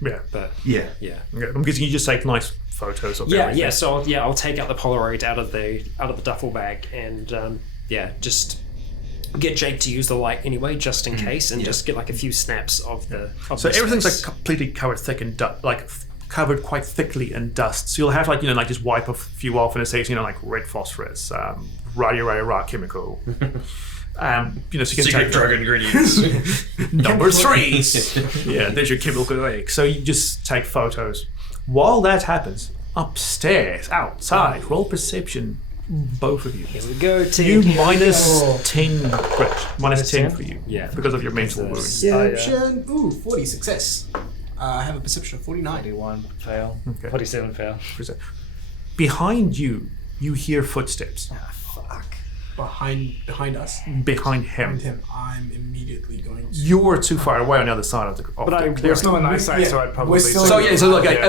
Yeah. But yeah. Okay, I'm guessing you just take nice photos of everything. Yeah. So I'll take out the Polaroid out of the duffel bag and just get Jake to use the light anyway, just in case, and just get like a few snaps of the. So everything's like completely covered thick in covered quite thickly in dust. So you'll have like just wipe a few off, and it says like red phosphorus, rah chemical. So you can Secret drug ingredients. Number 3. Yeah, there's your chemical egg. So you just take photos. While that happens, upstairs, outside, roll perception, both of you. Here we go, You minus 10 grit. Minus 10 for you. Yeah. Because of your mental wound. Perception. Ooh, 40 success. I have a perception of 49. 41 fail. Okay. 47 fail. Behind you, you hear footsteps. Fuck. Behind us. Behind him. Behind him. I'm immediately going to. You're too far away on the other side of the But clearing. we're still in eyesight, so I'd probably. If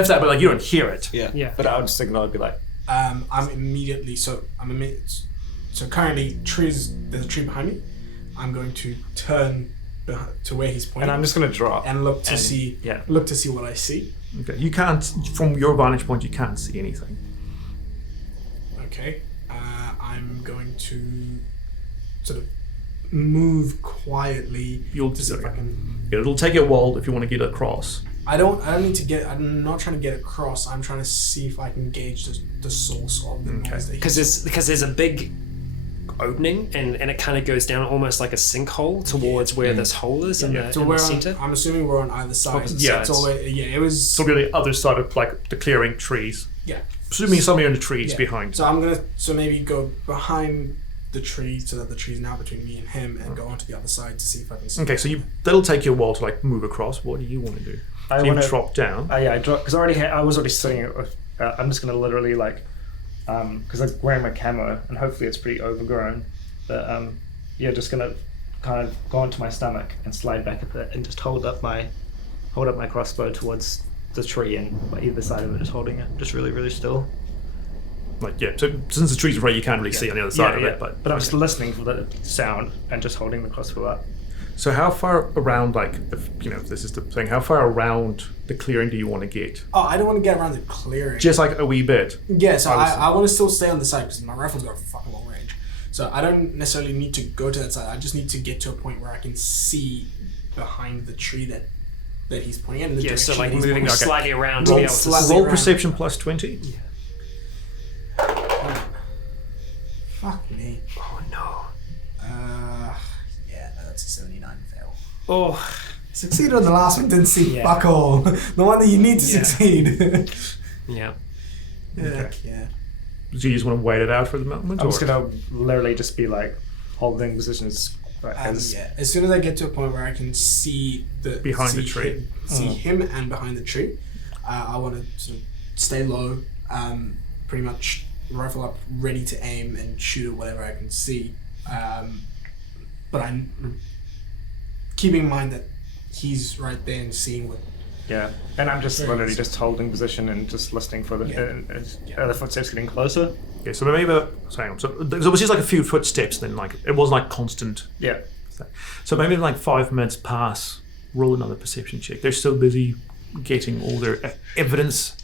that, but like you don't hear it. Yeah. But I would just signal. I'd be like. I'm immediately so currently there's a tree behind me. I'm going to turn to where he's pointing, and I'm just going to drop and look to see what I see. Okay, you can't, from your vantage point, you can't see anything. Okay, I'm going to sort of move quietly. It'll take you a while if you want to get across. I don't need to get. I'm not trying to get across. I'm trying to see if I can gauge the source of the noise. Because there's a big opening and it kind of goes down almost like a sinkhole towards where this hole is in the center. I'm assuming we're on either side. It was. So we're the other side of like the clearing trees. Yeah. Assuming somewhere in the trees behind. So I'm gonna maybe go behind the tree so that the tree's now between me and him, and go onto the other side to see if I can see. Okay, so that'll take you a while to like move across. What do you want to do? I want to drop down. I drop because I was already sitting. I'm just gonna literally because I'm wearing my camo and hopefully it's pretty overgrown. But just gonna kind of go onto my stomach and slide back a bit and just hold up my crossbow towards the tree, and either side of it is holding it just really, really still. So since the trees are right, you can't really see on the other side of it. But I'm just listening for the sound and just holding the crossbow up. So how far around, if this is the thing, how far around the clearing do you want to get? Oh, I don't want to get around the clearing. Just like a wee bit. Yeah, so I want to still stay on the side because my rifle's got a fucking long range. So I don't necessarily need to go to that side. I just need to get to a point where I can see behind the tree that he's pointing at. In the direction so like that he's moving pointing. slightly around to be able to roll perception plus 20. Yeah. Fuck me. Oh no. Yeah, no, that's a 79 fail. Oh, Succeeded on the last one, didn't see fuck all. The one that you need to succeed. Yeah. Yeah. Do you just want to wait it out for the moment? I'm just gonna literally just be like holding positions. As soon as I get to a point where I can see behind the tree, see him and behind the tree, I want to sort of stay low, pretty much rifle up, ready to aim and shoot at whatever I can see. But I'm keeping in mind that he's right there and seeing what. Yeah, and I'm just literally just holding position and just listening for the the footsteps getting closer. Okay, so maybe hang on. So there was just like a few footsteps, then like it wasn't like constant. Yeah. So maybe like 5 minutes pass. Roll another perception check. They're still busy getting all their evidence.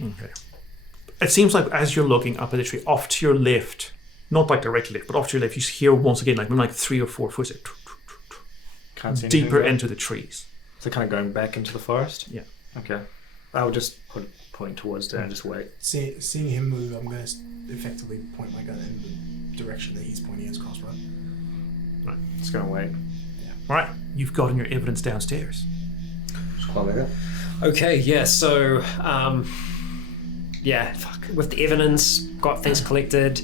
Okay. It seems like as you're looking up at the tree, off to your left, not like directly left, but off to your left, you hear once again like 3 or 4 footsteps. Can't see deeper anything, into the trees. So kind of going back into the forest? Yeah. Okay. I'll just point towards there and just wait. Seeing him move, I'm going to effectively point my gun in the direction that he's pointing his crossbow. Right. Just going to wait. Yeah. All right. You've gotten your evidence downstairs. Just climb back up. Okay, yeah, so, with the evidence, got things collected.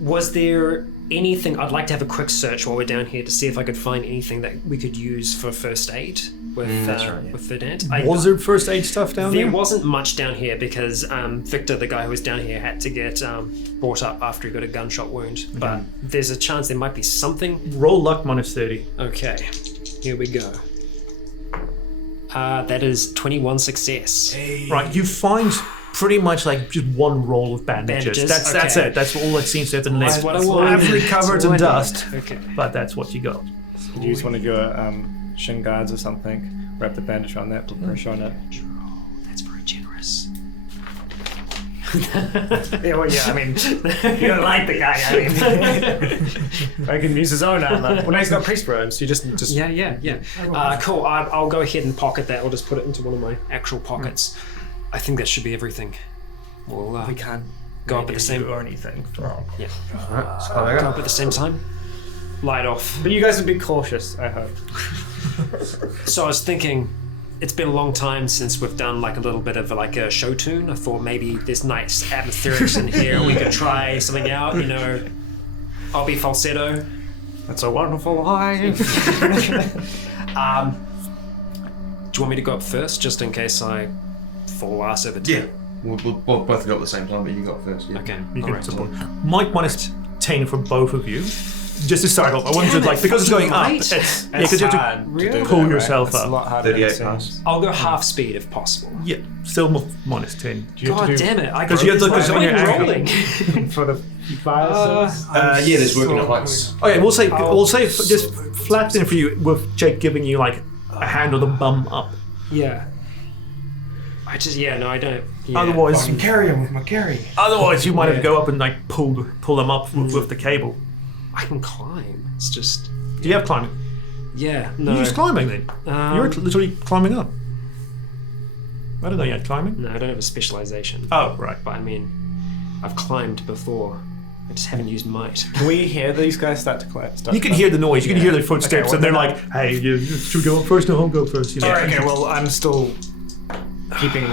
Was there anything, I'd like to have a quick search while we're down here to see if I could find anything that we could use for first aid with Verdant. Was there first aid stuff down there? There wasn't much down here because Victor, the guy who was down here, had to get brought up after he got a gunshot wound. But there's a chance there might be something. Roll luck -30. Okay, here we go. That is 21 success. Hey. Right, you find pretty much like just one roll of bandages. That's it. That's all that seems to have been left. That's what I want. Heavily covered in dust. Okay. But that's what you got. Could you use one of your shin guards or something? Wrap the bandage around that, put pressure on it. That's very generous. I mean, you don't like the guy, I mean. I can use his own armor. Well, no, he's got priest robes, you just... Yeah. Cool, I'll go ahead and pocket that. I'll just put it into one of my actual pockets. I think that should be everything. We'll we can't go up at the same... or anything. Yeah. Alright, Go up at the same time. Light off. But you guys would be cautious, I hope. So I was thinking, it's been a long time since we've done like a little bit of like a show tune. I thought maybe there's nice atmospherics in here. We could try something out, you know. I'll be falsetto. That's a wonderful life. Do you want me to go up first, just in case I fall ass over two? Yeah. We'll both go at the same time, but you got first. Yeah. Okay. You can Alright. support. Mike -10 for both of you. Just to start off, I wanted to like because it's going up. It's because you have to pull yourself It's a up. lot harder than it 38 pass. seems. I'll go half speed if possible. Yeah, still -10. God damn it! Because you have to because on your ankle. rolling. For the fire Yeah, there's working at heights. Okay, we'll say just flat in for you with Jake giving you like a hand on the bum up. Yeah. I don't. Yeah. Otherwise, Carry him with my carry. you might have to go up and like pull them up with the cable. I can climb. It's just. Do you have climbing? Yeah. No. You use climbing then. You're literally climbing up. I don't know you had climbing. No, I don't have a specialization. Oh, right. But I mean, I've climbed before. I just haven't used might. Can we hear these guys start to climb? You can hear the noise. You can hear their footsteps, Okay, and they're well, like, "Hey, you should we go up first? No, I'll go first." You know? Alright, okay, well, I'm still keeping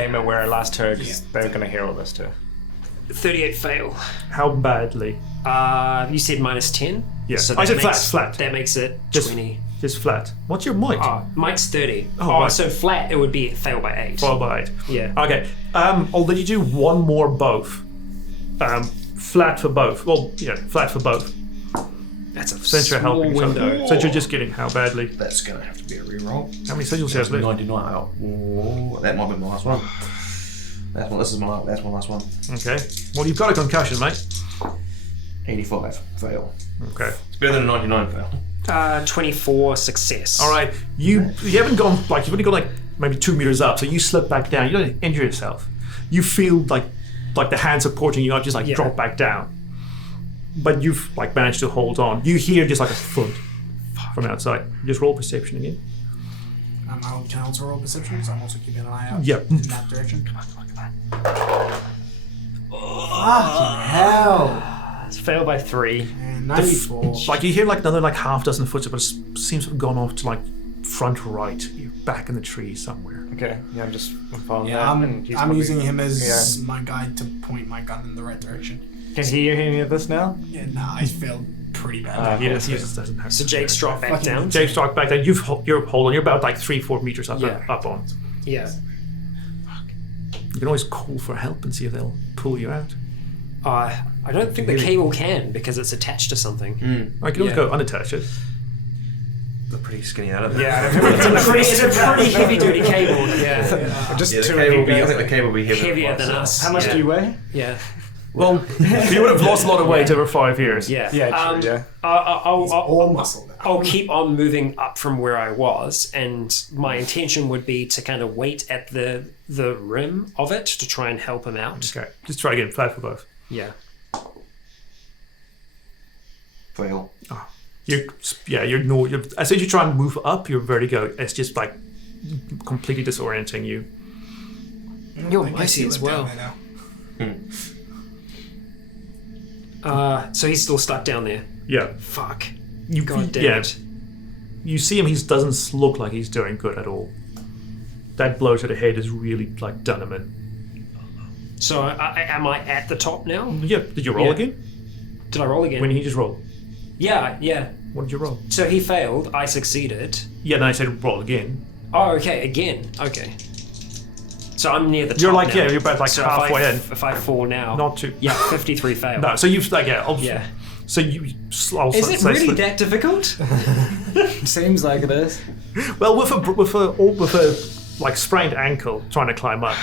aim at where I last heard, because they're going to hear all this too. 38 fail. How badly? You said -10? Yeah. So I that said makes- flat. That makes it Just- 20. Just flat. What's your mic? Mike's 30. Oh, right. So flat, it would be fail by 8. 12 by 8. Yeah. Okay. Although you do one more both. Flat for both. Well, yeah, flat for both. That's a Since you're small helping each other. window. Since you're just getting how badly. That's going to have to be a reroll. How many sigils do you have left? 99. Oh, that might be my last one. That's my last one. Okay. Well, you've got a concussion, mate. 85 fail. Okay. It's better than a 99 fail. 24 success. All right. You haven't gone like you've only gone like maybe 2 meters up, so you slip back down. You don't injure yourself. You feel like the hand supporting you up just like drop back down. But you've like managed to hold on. You hear just like a thud from outside. Just roll perception again. Can I also roll perception? So I'm also keeping an eye out Yep. in that direction. Fucking hell. Fail by 3. And 94. Like you hear like another like half dozen footsteps, but it seems to have gone off to like front right. You're back in the tree somewhere. Okay, yeah, I'm just following Yeah, that. I'm and he's probably- using him as my guide to point my gun in the right direction. Can he hear any of this now? Yeah, nah, I failed pretty bad. He just doesn't have. So Jake's dropped back Fucking down. James dropped back down. You're holding. You're about like 3-4 meters up on. Yeah. You can always call for help and see if they'll pull you out. I don't think the cable can because it's attached to something. I can always go unattach it. They're pretty skinny out of it. Yeah, It's a pretty heavy duty cable. Yeah. just Yeah, the two cable of you will be, I guys. think the cable will be Heavier than us. How much do you weigh? Yeah. Well, you would have lost a lot of weight over 5 years. Yeah. Yeah, true, yeah. All muscle now. I'll keep on moving up from where I was, and my intention would be to kind of wait at the rim of it to try and help him out. Okay, just try again. 5 for both. Yeah. Fail. You're as soon as you try and move up, your vertigo it's just like completely disorienting you. You're I guess mighty he as went well. down there now. So he's still stuck down there. Yeah, Fuck. you God damn yeah, it. You see him. He doesn't look like he's doing good at all. That blow to the head has really like done him in. So am I at the top now? Yeah. Did you roll Yeah. again? Did I roll again? When he just rolled. Yeah. What did you roll? So he failed. I succeeded. Yeah, then I said roll again. Oh, okay. Again. Okay. So I'm near the top. You're like now. you're about like So halfway in. If I fall now. Not too. Yeah, 53 failed. No, so you've like Yeah. So you. Is it really that difficult? Seems like it is. Well, with a like sprained ankle, trying to climb up.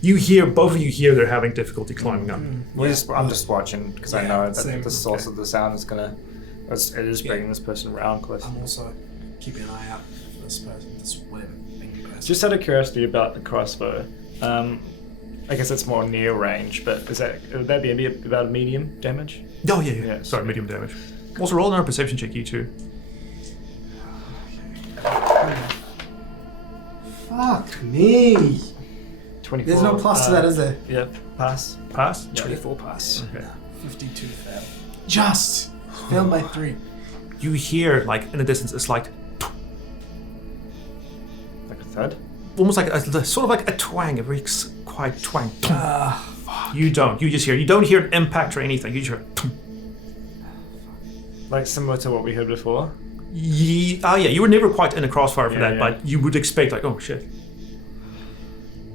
You hear both of you hear they're having difficulty climbing up. I'm just watching because I know that same. the source of the sound is gonna. It is bringing this person around close. I'm also keeping an eye out for this person, this whatever thinking person. Just out of curiosity about the crossbow, I guess it's more near range, but would that be about medium damage? Oh yeah. Yeah, Sorry, medium damage. Also, roll another perception check, you two. Fuck me. 24. There's no plus to that, is there? Yeah, pass. Pass. 24 pass. Okay. 52 fail. Just failed by 3. You hear like in the distance, it's like Like a thud. almost like sort of like a twang, a very quiet twang. You don't. You just hear. You don't hear an impact or anything. You just hear. Like similar to what we heard before. Yeah, you were never quite in a crossfire for Yeah, that, yeah. but you would expect like, oh shit.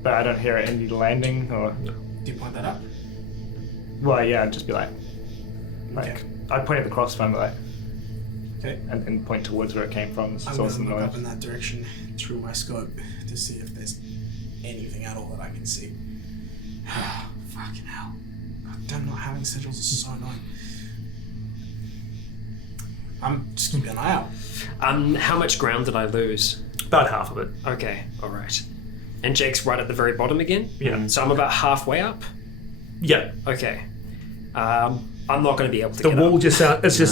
But I don't hear any landing or. Do you point that out? Well, yeah, I'd just be like, Okay. I'd point at the crossfire and be like, Okay. and point towards where it came from. I'm Source going of to the look noise. up in that direction through my scope to see if there's anything at all that I can see. Fucking hell. God damn, not having sigils is so annoying. I'm just keeping an eye out. How much ground did I lose? About half of it. Okay, alright. And Jake's right at the very bottom again? Yeah. So I'm about halfway up? Yeah. Okay. I'm not going to be able to The get wall up. just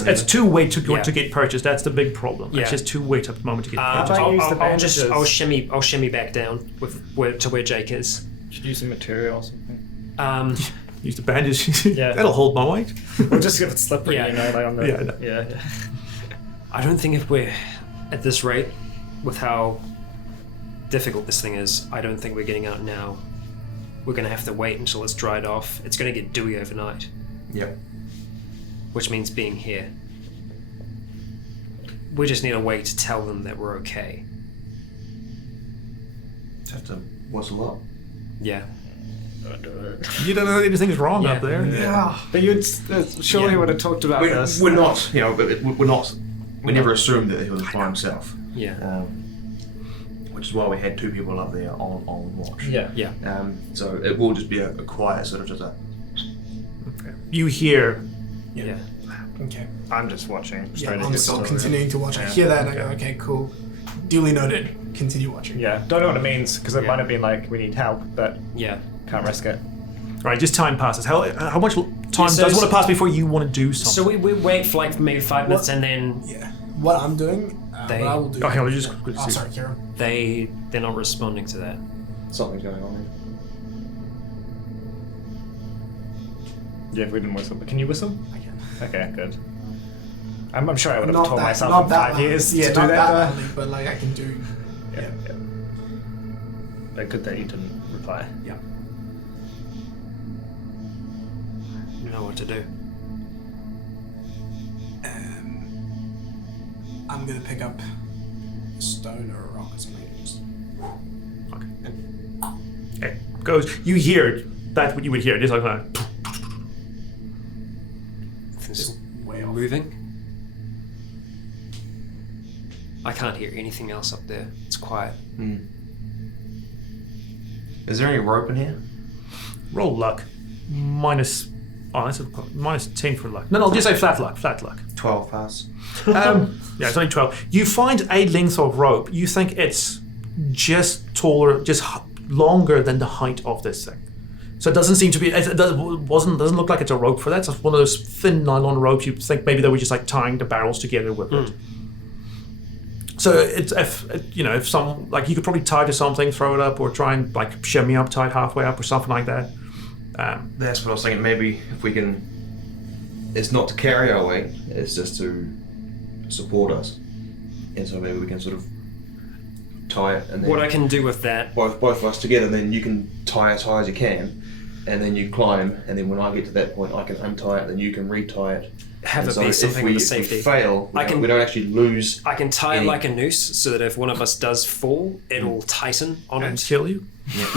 it's too weight to Yeah. get purchased. That's the big problem. Yeah. It's just too weight at the moment to get purchased. about use the I'll bandages? I'll shimmy back down to where Jake is. Should use some material or something. Use the bandage. Yeah. That'll hold my weight. Or just if it's slippery, Yeah. you know, like on the. Yeah, I know. Yeah. I don't think if we're at this rate, with how difficult this thing is, I don't think we're getting out now. We're going to have to wait until it's dried off. It's going to get dewy overnight, Yep. which means being here. We just need a way to tell them that we're okay. Just have to whistle up. Yeah. You don't know anything's wrong Yeah. up there. Yeah. But you'd surely Yeah. would have talked about this. We're not, you know, but we're not. We never assumed that he was by himself. Yeah. Which is why we had 2 people up there on watch. Yeah. Yeah. So it will just be a quiet sort of just a. You hear. Yeah. Okay. I'm just watching. Yeah, trying to I'm get still some- continuing to watch. I hear that and I go, okay, cool. Duly noted. Continue watching. Yeah, don't know what it means because it Yeah. might have been like we need help, but Yeah. can't risk it. Right, just time passes. How much time so- does want to pass before you want to do something? So we wait for like maybe 5 minutes and then Yeah. What I'm doing, They- what I will do. Oh, hang on, just quickly Oh, see. sorry, Kieran. they're not responding to that. Something's going on. Yeah, we didn't whistle. But can you whistle? I can. Okay, good. I'm sure I would have Not told that, myself not in that 5 years yeah, to do not that. loudly, but like I can do. Yeah. But good that you didn't reply. Yeah. You know what to do. I'm gonna pick up a stone or a rock or something. And just... Okay. It goes. You hear that? What you would hear? Just like that. It's way off. moving. I can't hear anything else up there. It's quiet. Is there any rope in here? Roll luck. Minus. Oh, that's minus 10 for luck. No, just say flat luck. Flat luck. 12 pass. Yeah, it's only 12. You find a length of rope. You think it's just taller, just longer than the height of this thing. So it doesn't seem to be. It doesn't look like it's a rope for that. It's just one of those thin nylon ropes. You think maybe they were just like tying the barrels together with it. So it's if some like you could probably tie to something, throw it up, or try and like shimmy up, tie it halfway up, or something like that. That's what I was thinking. Maybe if we can. It's not to carry our weight. It's just to support us. And so maybe we can sort of tie it, and then What I can do with that, both of us together. And then you can tie as high as you can, and then you climb. And then when I get to that point, I can untie it. Then you can retie it. have And it so be something with a if safety. we fail, I can- we don't actually lose. I can tie it any- like a noose so that if one of us does fall, it'll tighten on And it. kill you.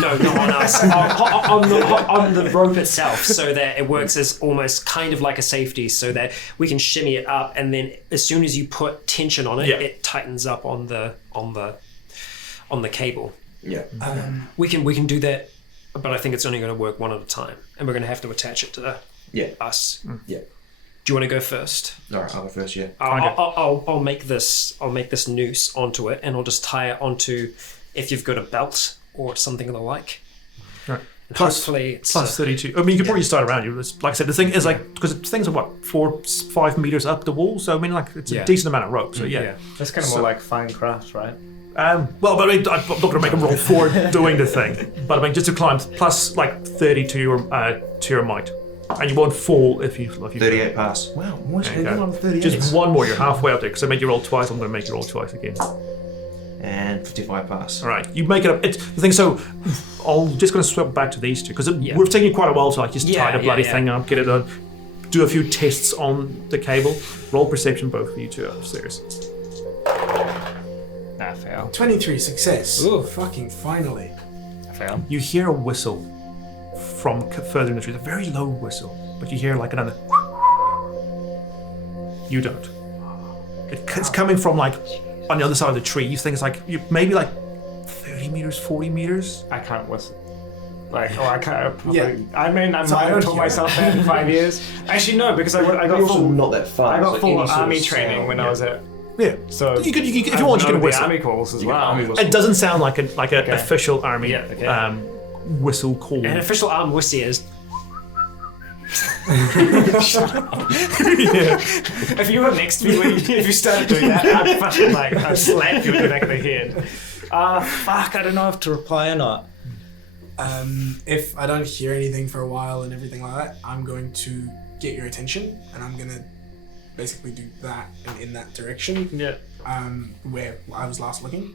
No, not on us. on the rope itself, so that it works as almost kind of like a safety, so that we can shimmy it up, and then as soon as you put tension on it, Yeah. it tightens up on the cable. Yeah. We can do that, but I think it's only going to work one at a time, and we're going to have to attach it to Yeah. us. Yeah. Do you want to go first? All right. I'll go first. Yeah. I'll make this noose onto it, and I'll just tie it onto if you've got a belt or something of the like. Right. And Plus- hopefully it's Plus 32. I mean, you could probably start around you. Like I said, the thing is like because the things are what 4-5 meters up the wall. So I mean, like it's Yeah. a decent amount of rope. So yeah. yeah. That's kind of more like fine crafts, right? Well, but I mean, I'm not going to make them roll for doing the thing. But I mean, just to climb plus like 30 to your might, and you won't fall if you 38 pass. Wow. What's There you going go. on 38? Just one more. You're halfway up there because I made you roll twice. I'm going to make you roll twice again. And 55 pass. All right, you make it up. It's the thing. So, I'm just going to swap back to these two because Yeah. we've taken quite a while to like just Yeah, tie the bloody yeah. thing up, get it done, do a few tests on the cable. Roll perception, both of you two upstairs. I fail. 23 success. Ooh. Fucking finally. I fail. You hear a whistle from further in the trees, a very low whistle, but you hear like another. You don't. It's coming from like on the other side of the tree. You think it's like maybe like 30 meters, 40 meters. I can't whistle. Like, I can't. Probably, Yeah. I mean, I So might I have don't told hear. myself that in 5 years. Actually, no, because I got Also full. not that far. I got so full any sort army of training sound- when I was at. Yeah. So You could if you want, you can the whistle. army calls as You can well. army whistle. It doesn't sound like an Okay. official army Yeah, okay. whistle call. An official arm whistle is. If you were next to me, if you started doing that, I'd fucking like I'd slap you in the back of the head. Fuck, I don't know if to reply or not. If I don't hear anything for a while and everything like that, I'm going to get your attention, and I'm gonna basically do that and in that direction. Yeah. Where I was last looking.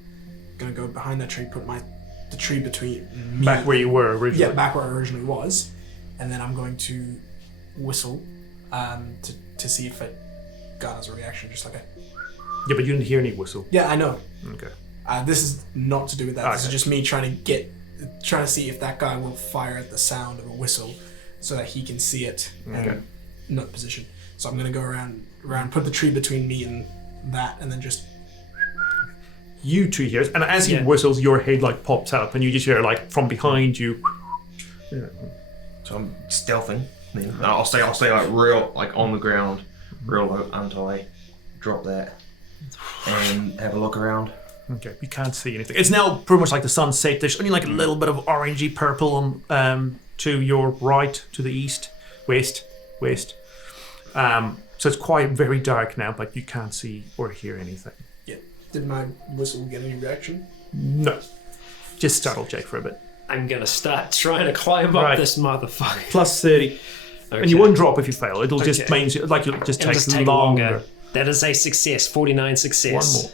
Gonna go behind that tree, put the tree between me. Back where you were originally. Yeah, back where I originally was, and then I'm going to whistle to see if it garners a reaction, just like a. Yeah, but you didn't hear any whistle. Yeah, I know. Okay. This is not to do with that. This is Okay. just me trying to see if that guy will fire at the sound of a whistle, so that he can see it and note position. So I'm gonna go around, put the tree between me and that, and then just. You two hear it, and as he Yeah. whistles, your head like pops up, and you just hear like from behind you. So I'm stealthing. Then I'll stay like real like on the ground, real low, untie, drop that, and have a look around. Okay, you can't see anything. It's now pretty much like the sunset. There's only like a little bit of orangey purple on to your right, to the east, west. So it's quite very dark now, but you can't see or hear anything. Yeah. Did my whistle get any reaction? No, just startle check for a bit. I'm gonna start trying to climb up Right. this motherfucker. Plus 30. Okay. And you won't drop if you fail. It'll just Okay. mean like you'll just It'll take just take longer. longer. That is a success. 49 success.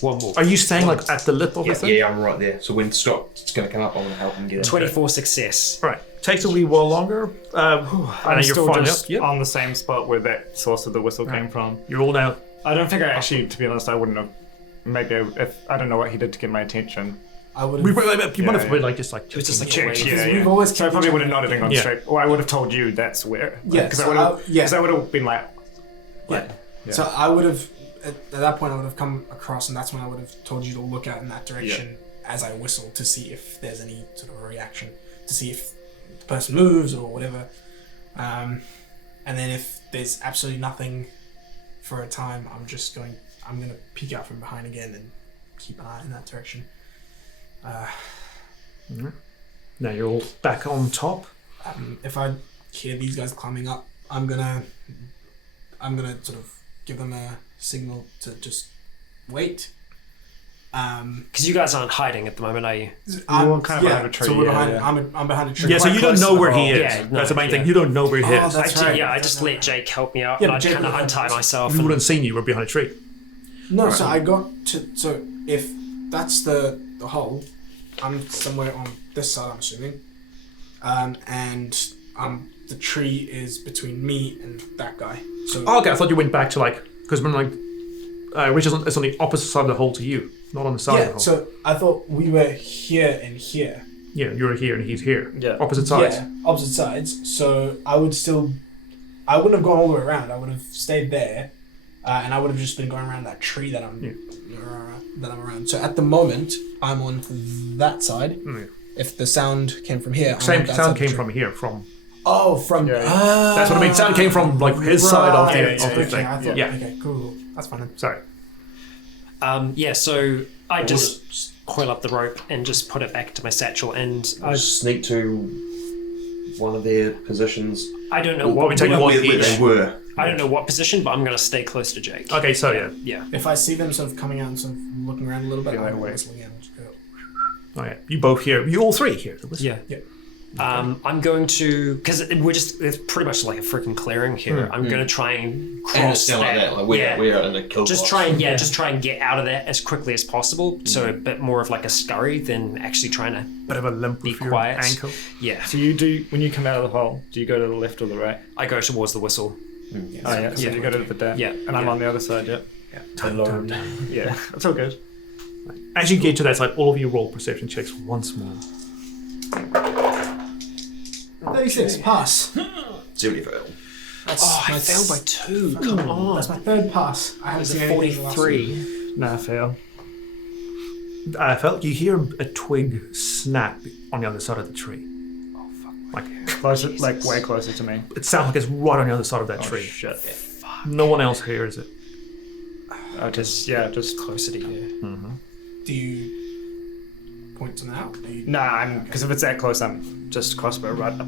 One more. Are you staying like at the lip of the thing? Yeah, I'm right there. So when Scott's going to come up, I'm going to help him get in. 24 success. Right. Takes a wee while longer. I know I'm you're still fine just up. Yep. on the same spot where that source of the whistle came from. You're all now. I don't think I actually, to be honest, I wouldn't have. Maybe if I don't know what he did to get my attention. I would You have. might have been like just like. It was just like Checked, wait. yeah. We've always So I probably would have nodded and gone Yeah. straight. Or I would have told you that's where. Yeah, Because so I would have been like. Yeah. So I would have, at that point, I would have come across, and that's when I would have told you to look out in that direction as I whistle to see if there's any sort of a reaction, to see if the person moves or whatever. And then if there's absolutely nothing for a time, I'm going to peek out from behind again and keep an eye in that direction. Now you're all back on top. If I hear these guys climbing up, I'm gonna sort of give them a signal to just wait. Because you guys aren't hiding at the moment, are you? We're kind of behind a tree, So we're yeah, behind. yeah. I'm behind a tree. Yeah, so quite you don't close know to the where he hole. is. Yeah, no, That's the main thing. yeah. You don't know where he Oh, is. that's right. I just let Jake help me out, Yeah, and I Jake kind of would- untie myself. We And, wouldn't have seen you. We're behind a tree. No, so I got to. So if that's the hole, I'm somewhere on this side, I'm assuming, and the tree is between me and that guy. So Oh, okay, I thought you went back to like because when like Rich is on the opposite side of the hole to you, not on the side of the yeah, hole. so I thought we were here and here. Yeah, you're here and he's here. Yeah. Opposite sides. Yeah, opposite sides. So I wouldn't have gone all the way around. I would have stayed there, and I would have just been going around that tree that I'm around. So at the moment, I'm on that side. Mm. If the sound came from here, I'm Same on that sound side of the came tree. from here. From Oh, from Yeah, yeah. that's what I mean. Sound came from like his side of the okay, thing. I thought, Yeah. Okay, cool. That's fine. Then. Sorry. so I just coil up the rope and just put it back to my satchel, and I sneak to one of their positions. I don't know What we take Where one they each. were. I don't know what position, but I'm going to stay close to Jake. Okay, so yeah. Yeah. If I see them sort of coming out and sort of looking around a little bit, Yeah, I'm wait. whistling in. Just go. Oh yeah. You both hear. You all three hear. Yeah. Yeah. I'm going to, because it's pretty much like a freaking clearing here. I'm going to try and And it's cross still like that. Like we're in the kill Just box. try and get out of that as quickly as possible. So a bit more of like a scurry than actually trying to. Bit of a limp Be with your quiet. ankle. Yeah. So you do when you come out of the hole. Do you go to the left or the right? I go towards the whistle. Oh yeah. So you go to the down. Yeah, And I'm yeah. on the other side. Yeah. Yeah. That's all good. As you get to that side, all of you roll perception checks once more. 36 pass. 75. That's Oh, I my failed by 2. Come on. That's my third pass. I haven't It's seen a anything in the last week. 43. Nah, fail. I felt you hear a twig snap on the other side of the tree. Oh fuck! Like Closer, like way closer to me. it sounds like it's right on the other side of that tree. Shit. No one else hears it. Just Closer to you. Do you point something out? Do you, Nah, because if it's that close, I'm just crossbow right up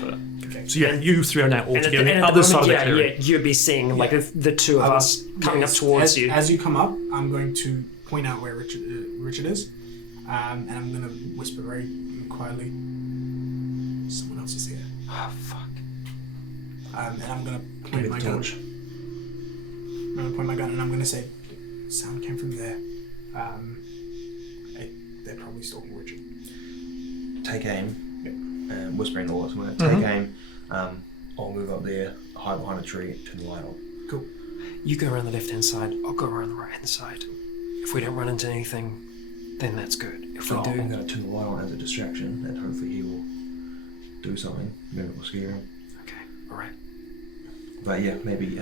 to it. okay. So yeah, you three are now all And at together the, on and the at other the side moment, of the clearing. you'd be seeing like the two of I us will- coming up yes, towards you. As you come up, I'm going to point out where Richard is, and I'm going to whisper very quietly, someone else is here. Oh, fuck. And I'm going to Give point me my the gun. torch. I'm going to point my gun and I'm going to say, sound came from there. They're probably stalking Richard. Take aim. Whispering the words. Mhm. Take aim. I'll move up there, hide behind a tree, turn the light on. Cool. You go around the left-hand side, I'll go around the right-hand side. If we don't run into anything, then that's good. If we I'm do, going to turn the light on as a distraction, and hopefully he will do something. Maybe it will scare him. okay, alright. But yeah, maybe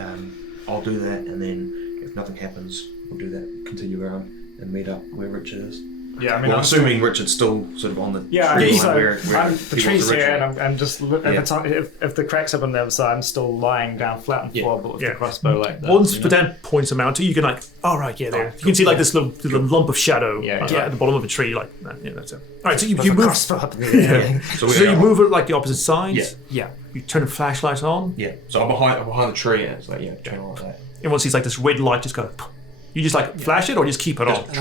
I'll do that, and then if nothing happens, we'll do that. Continue around and meet up where Richard is. Yeah, I mean, Well, assuming Richard's still sort of on the Yeah, tree line so where the he was tree's here, originally. and I'm just if the crack's up on the other side, I'm still lying down flat on the floor, but with the crossbow like that. Once you the know? Dan points them out to you, you can like, all right, yeah, there. You can see like this little lump of shadow Yeah, like, yeah. at the bottom of a tree, like yeah, that's it. All right, so you With the move. crossbow up in the air. So, So you move it like the opposite sides. Yeah. Yeah. You turn the flashlight on, Yeah. So I'm behind the tree, and it's like turn on like that. and once he's like this red light, just go. You just like flash it, or just keep it on. And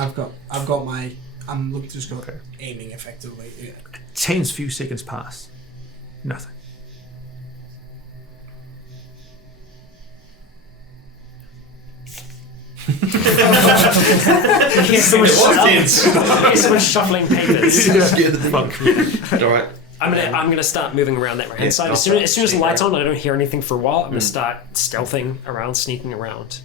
I've got my. I'm looking to just go aiming effectively. Yeah. 10 few seconds pass. Nothing. Here's someone shuffling papers. All right. I'm gonna start moving around that right-hand side. As soon as the light's on, I don't hear anything for a while. I'm gonna start stealthing around, sneaking around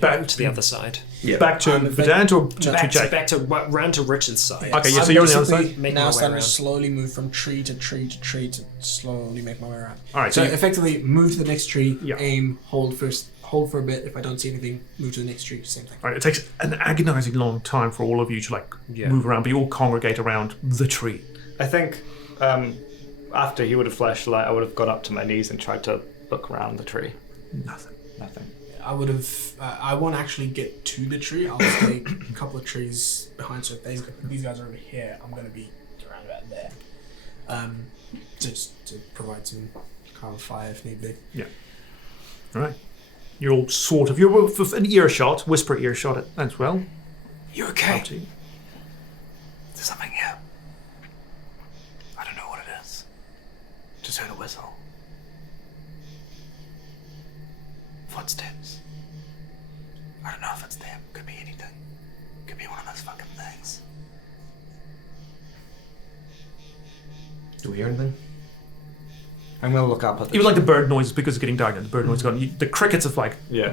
Back to the other side. Yeah. Back to Verdant or to Jake? Back to round to Richard's side. Okay, yeah, so you're on the other side? Basically Make my now way starting around. to slowly move from tree to tree to tree to slowly make my way around. Alright, So so effectively move to the next tree, Yeah. aim, hold first, hold for a bit. If I don't see anything, move to the next tree, same thing. it takes an agonizing long time for all of you to like move around, but you all congregate around the tree. I think after he would have flashed light, I would have got up to my knees and tried to look around the tree. Nothing. I would have. I won't actually get to the tree. I'll stay a couple of trees behind. So if these guys are over here, I'm going to be around about there. Just to provide some cover fire if need be. Yeah. All right. You're all sort of. You're an earshot, whisper earshot as well. You okay? Up to you. There's something here. I don't know what it is. Just heard a whistle. Footsteps. I don't know if it's them. Could be anything. Could be one of those fucking things. Do we hear anything? I'm gonna look up at the Even like the bird noises because it's getting dark now. The bird noise is gone. The crickets of like. Yeah.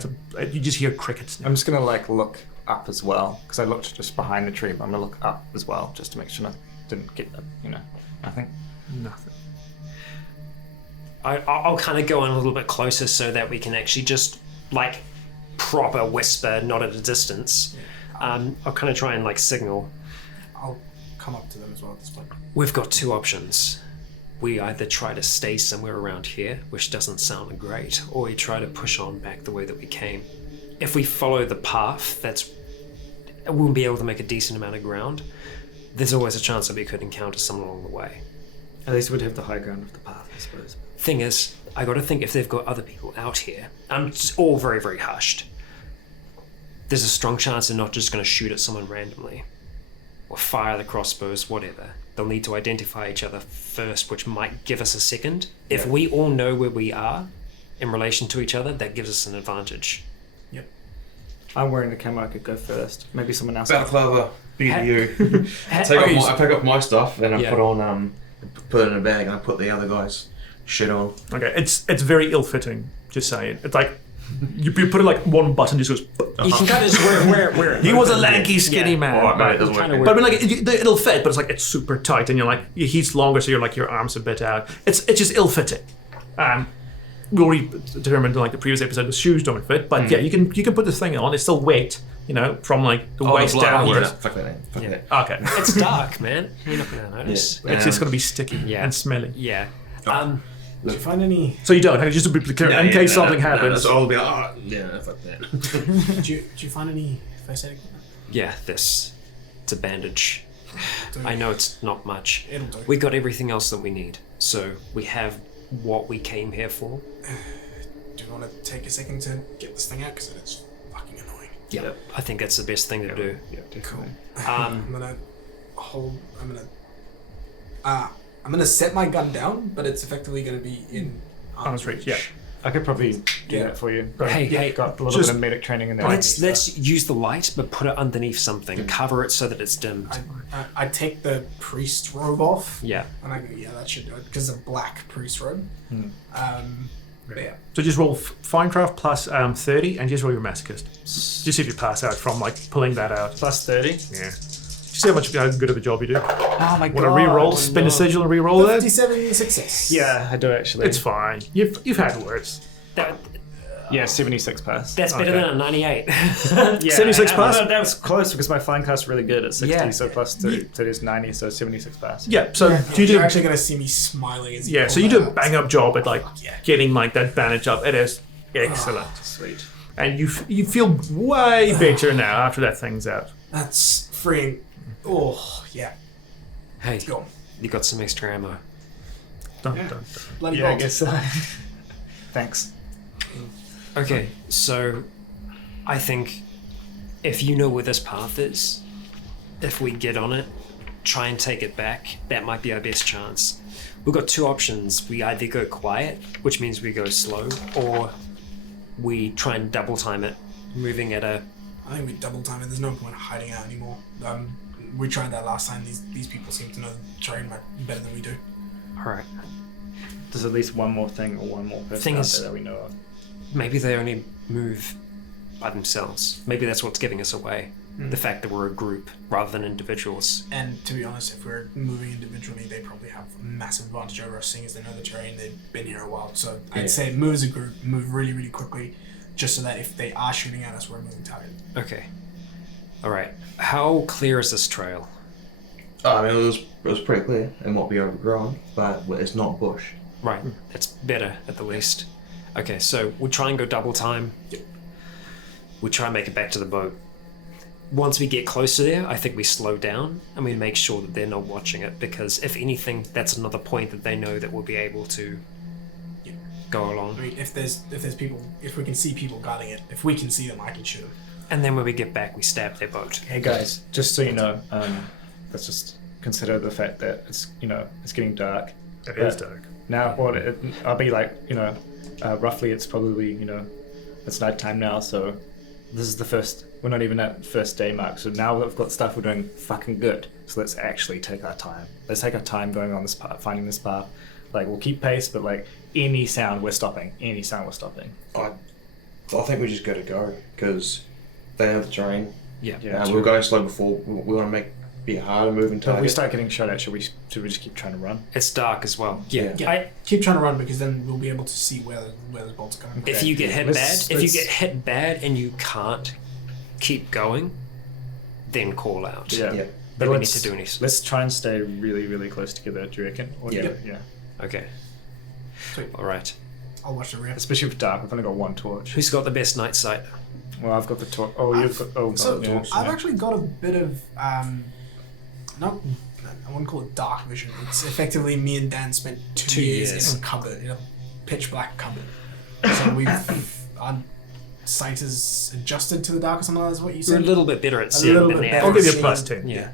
You just hear crickets now. I'm just gonna like look up as well because I looked just behind the tree, but I'm gonna look up as well just to make sure I didn't get nothing. Nothing. I'll kind of go in a little bit closer so that we can actually just like proper whisper, not at a distance. I'll kind of try and like signal. I'll come up to them as well at this point. We've got two options. We either try to stay somewhere around here, which doesn't sound great, or we try to push on back the way that we came. If we follow the path, we'll be able to make a decent amount of ground. There's always a chance that we could encounter someone along the way. At least we'd have the high ground of the path, I suppose. Thing is, I got to think if they've got other people out here. It's all very, very hushed. There's a strong chance they're not just going to shoot at someone randomly, or fire the crossbows, whatever. They'll need to identify each other first, which might give us a second. If we all know where we are in relation to each other, that gives us an advantage. Yep. I'm wearing the camo. I could go first. Maybe someone else. Balaclava, be to you. I pick up my stuff and I put on, put it in a bag and I put the other guy's shit on. Okay, it's very ill-fitting. Just saying. It's like you put it like one button just goes. You can kind of just wear He was a lanky, skinny man. Alright, mate, it doesn't work. But I mean, like it'll fit, but it's like it's super tight, and you're like he's longer, so you're like your arms a bit out. It's just ill-fitting. We already determined in like the previous episode the shoes don't fit, but yeah, you can put this thing on. It's still weight, from like the waist downwards. Fuck that. Okay, It's dark, man. You're not going to notice. it's just gonna be sticky and smelly. Yeah. Did you find any? So you don't, just to be clear, in case something happens. So I'll be like, fuck that. Did you find any first aid equipment? Yeah, it's a bandage. I know it's not much. It'll do. We got everything else that we need. So we have what we came here for. Do you want to take a second to get this thing out because it's fucking annoying? Yeah, I think that's the best thing to do. Yeah, definitely. I'm gonna set my gun down, but it's effectively gonna be in Arm's reach, yeah. I could probably do Yeah. that for you. Hey, Got a little bit of medic training in there. let's use the light, but put it underneath something. Cover it so that it's dimmed. I take the priest robe off. Yeah. And I go, yeah, that should do it because it's a black priest robe. But yeah. So just roll Finecraft plus 30, and just roll your masochist. Just see if you pass out from like pulling that out. Plus 30. Yeah. See how good of a job you do. Oh my god. Want to re-roll? Spin a sigil and re-roll that? 57 success. Yeah, I do actually. It's fine. You've had worse. Yeah, 76 pass. That's better than a 98. Yeah, 76 pass? That was close because my flying cast is really good at 60, Yeah. so plus 30 is 90, so 76 pass. Yeah. So you do. You're actually gonna see me smiling as you Yeah. pull So you that do a out. bang up job at like Yeah. getting like that bandage up. It is excellent, Sweet. and you feel way better now after that thing's out. That's freeing. Oh yeah. Hey, Go. you got some extra ammo. Dun, dun, dun. Bloody Yeah, I bolt. guess so. Thanks. Okay, so I think if you know where this path is, if we get on it, try and take it back, that might be our best chance. We've got two options. We either go quiet, which means we go slow, or we try and double time it moving at a... I think we double time it. There's no point hiding out anymore. We tried that last time. These people seem to know the terrain better than we do. Alright. There's at least one more thing or one more person out there that we know of. Maybe they only move by themselves. Maybe that's what's giving us away. The fact that we're a group rather than individuals. And to be honest, if we're moving individually, they probably have a massive advantage over us, seeing as they know the terrain. They've been here a while. So I'd say move as a group, move really, really quickly, just so that if they are shooting at us, we're a moving target. Okay. Alright. How clear is this trail? I mean, it was pretty clear. It might be overgrown, but it's not bush. Right. That's better, at the least. Okay, so we'll try and go double time. Yep. We'll try and make it back to the boat. Once we get closer there, I think we slow down and we make sure that they're not watching it, because if anything, that's another point that they know that we'll be able to go along. I mean, if there's people, if we can see people guarding it, if we can see them, I can shoot them. And then when we get back, we stab their boat. Hey guys, just so you know, let's just consider the fact that it's getting dark. It is dark. Now, I'll be like, roughly it's probably, it's nighttime now, so this is the first, we're not even at first day mark, so now we've got stuff we're doing fucking good. So let's actually take our time. Let's take our time going on this path, finding this path. Like, we'll keep pace, but like, any sound we're stopping. I think we just got to go, because they know the terrain. Yeah. We were going slow before. We want to be a harder moving target. If we start getting shot at, should we just keep trying to run? It's dark as well. Yeah. I keep trying to run, because then we'll be able to see where those bolts are coming from. If you get hit bad, and you can't keep going, then call out. Yeah. But we need to do any. Let's try and stay really, really close together. Do you reckon? Yeah. Okay. Sweet. All right. I'll watch the rear. Especially with dark, we've only got one torch. Who's got the best night sight? Well, I've got the torch. Oh, you've got. Oh, So yeah. I've actually got a bit of I wouldn't call it dark vision. It's effectively me and Dan spent two years in a cupboard, in a pitch black cupboard. So our sight is adjusted to the dark or something. That's what you said. We're a little bit better at seeing than the I'll average. give you a +10. Yeah.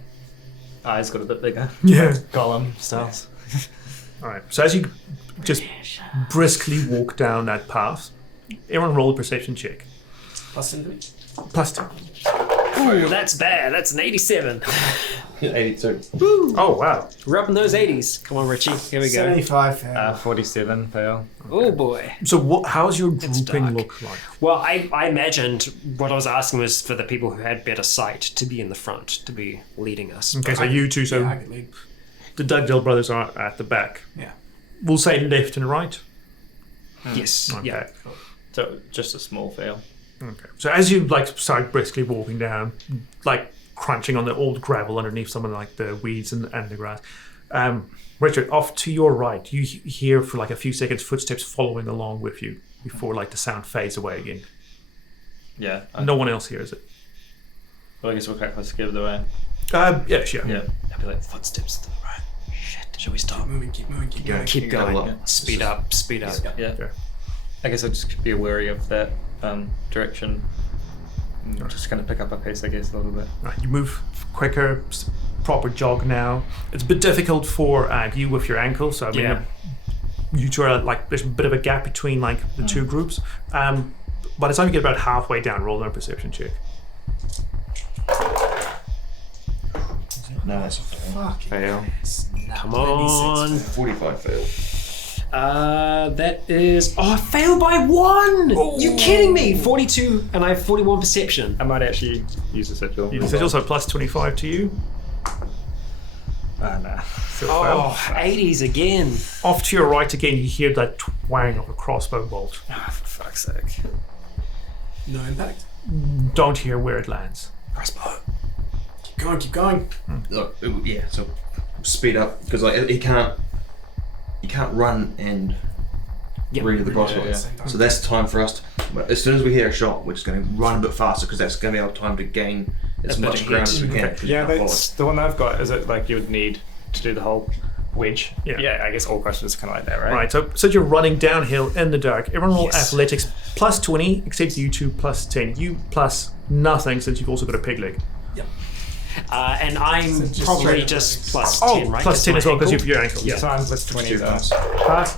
Eyes got a bit bigger. Yeah. Column styles. Alright, so as you just briskly walk down that path, everyone roll a perception check. +10. +10. Ooh, that's bad. That's an 87. 82. Woo! Oh, wow. We're up in those 80s. Come on, Richie. Here we go. 75 fail. 47 fail. Oh boy. So how's your It's grouping dark. look like? Well, I imagined what I was asking was for the people who had better sight to be in the front, to be leading us. Okay, so you two, so Yeah, I can lead. the Dugdale brothers are at the back. Yeah. We'll say left and right. Yes. Okay. Yeah. So just a small fail. Okay. So as you start briskly walking down, crunching on the old gravel underneath some of the weeds and the grass, Richard, off to your right, you hear for a few seconds footsteps following along with you before the sound fades away again. Yeah. No one else hears it. Well, I guess we're quite close to give it away. Yeah, sure. Yeah. I'd be like, footsteps to the right. Shit. Should we stop? Keep moving, keep going. Keep going. Go up. Speed up. Yeah. Okay. I guess I'll just be wary of that direction. Just kind of pick up our pace, I guess, a little bit. Right, you move quicker, proper jog now. It's a bit difficult for you with your ankle, so I mean, you two are there's a bit of a gap between the two groups. By the time you get about halfway down, roll a perception check. No, that's a fail. Fail. Come on. 45 fail. That is... Oh, I failed by 1! You kidding me? 42, and I have 41 perception. I might actually use the sigil. You said also plus 25 to you. Nah. Still Oh, fail. 80s again. Off to your right again, you hear that twang of a crossbow bolt. Ah, for fuck's sake. No impact. Don't hear where it lands. Crossbow. Keep going. Look, yeah, so speed up, because he can't run and read the crossbow. Yeah. So that's time for us to, as soon as we hear a shot, we're just going to run a bit faster, because that's going to be our time to gain as A bit much of ground hit. as we can. Yeah, that's the one I've got. Is it you would need to do the whole wedge? Yeah. I guess all crossbows are kind of like that, right? Right, so you're running downhill in the dark. Everyone roll Yes. athletics plus 20, except you two plus 10. You plus nothing, since you've also got a pig leg. Yep. And I'm just probably straight just athletics. plus 10, right? plus 10 as well, because my you've your ankle. Yeah. So I'm plus 20 Two though. pass. Pass,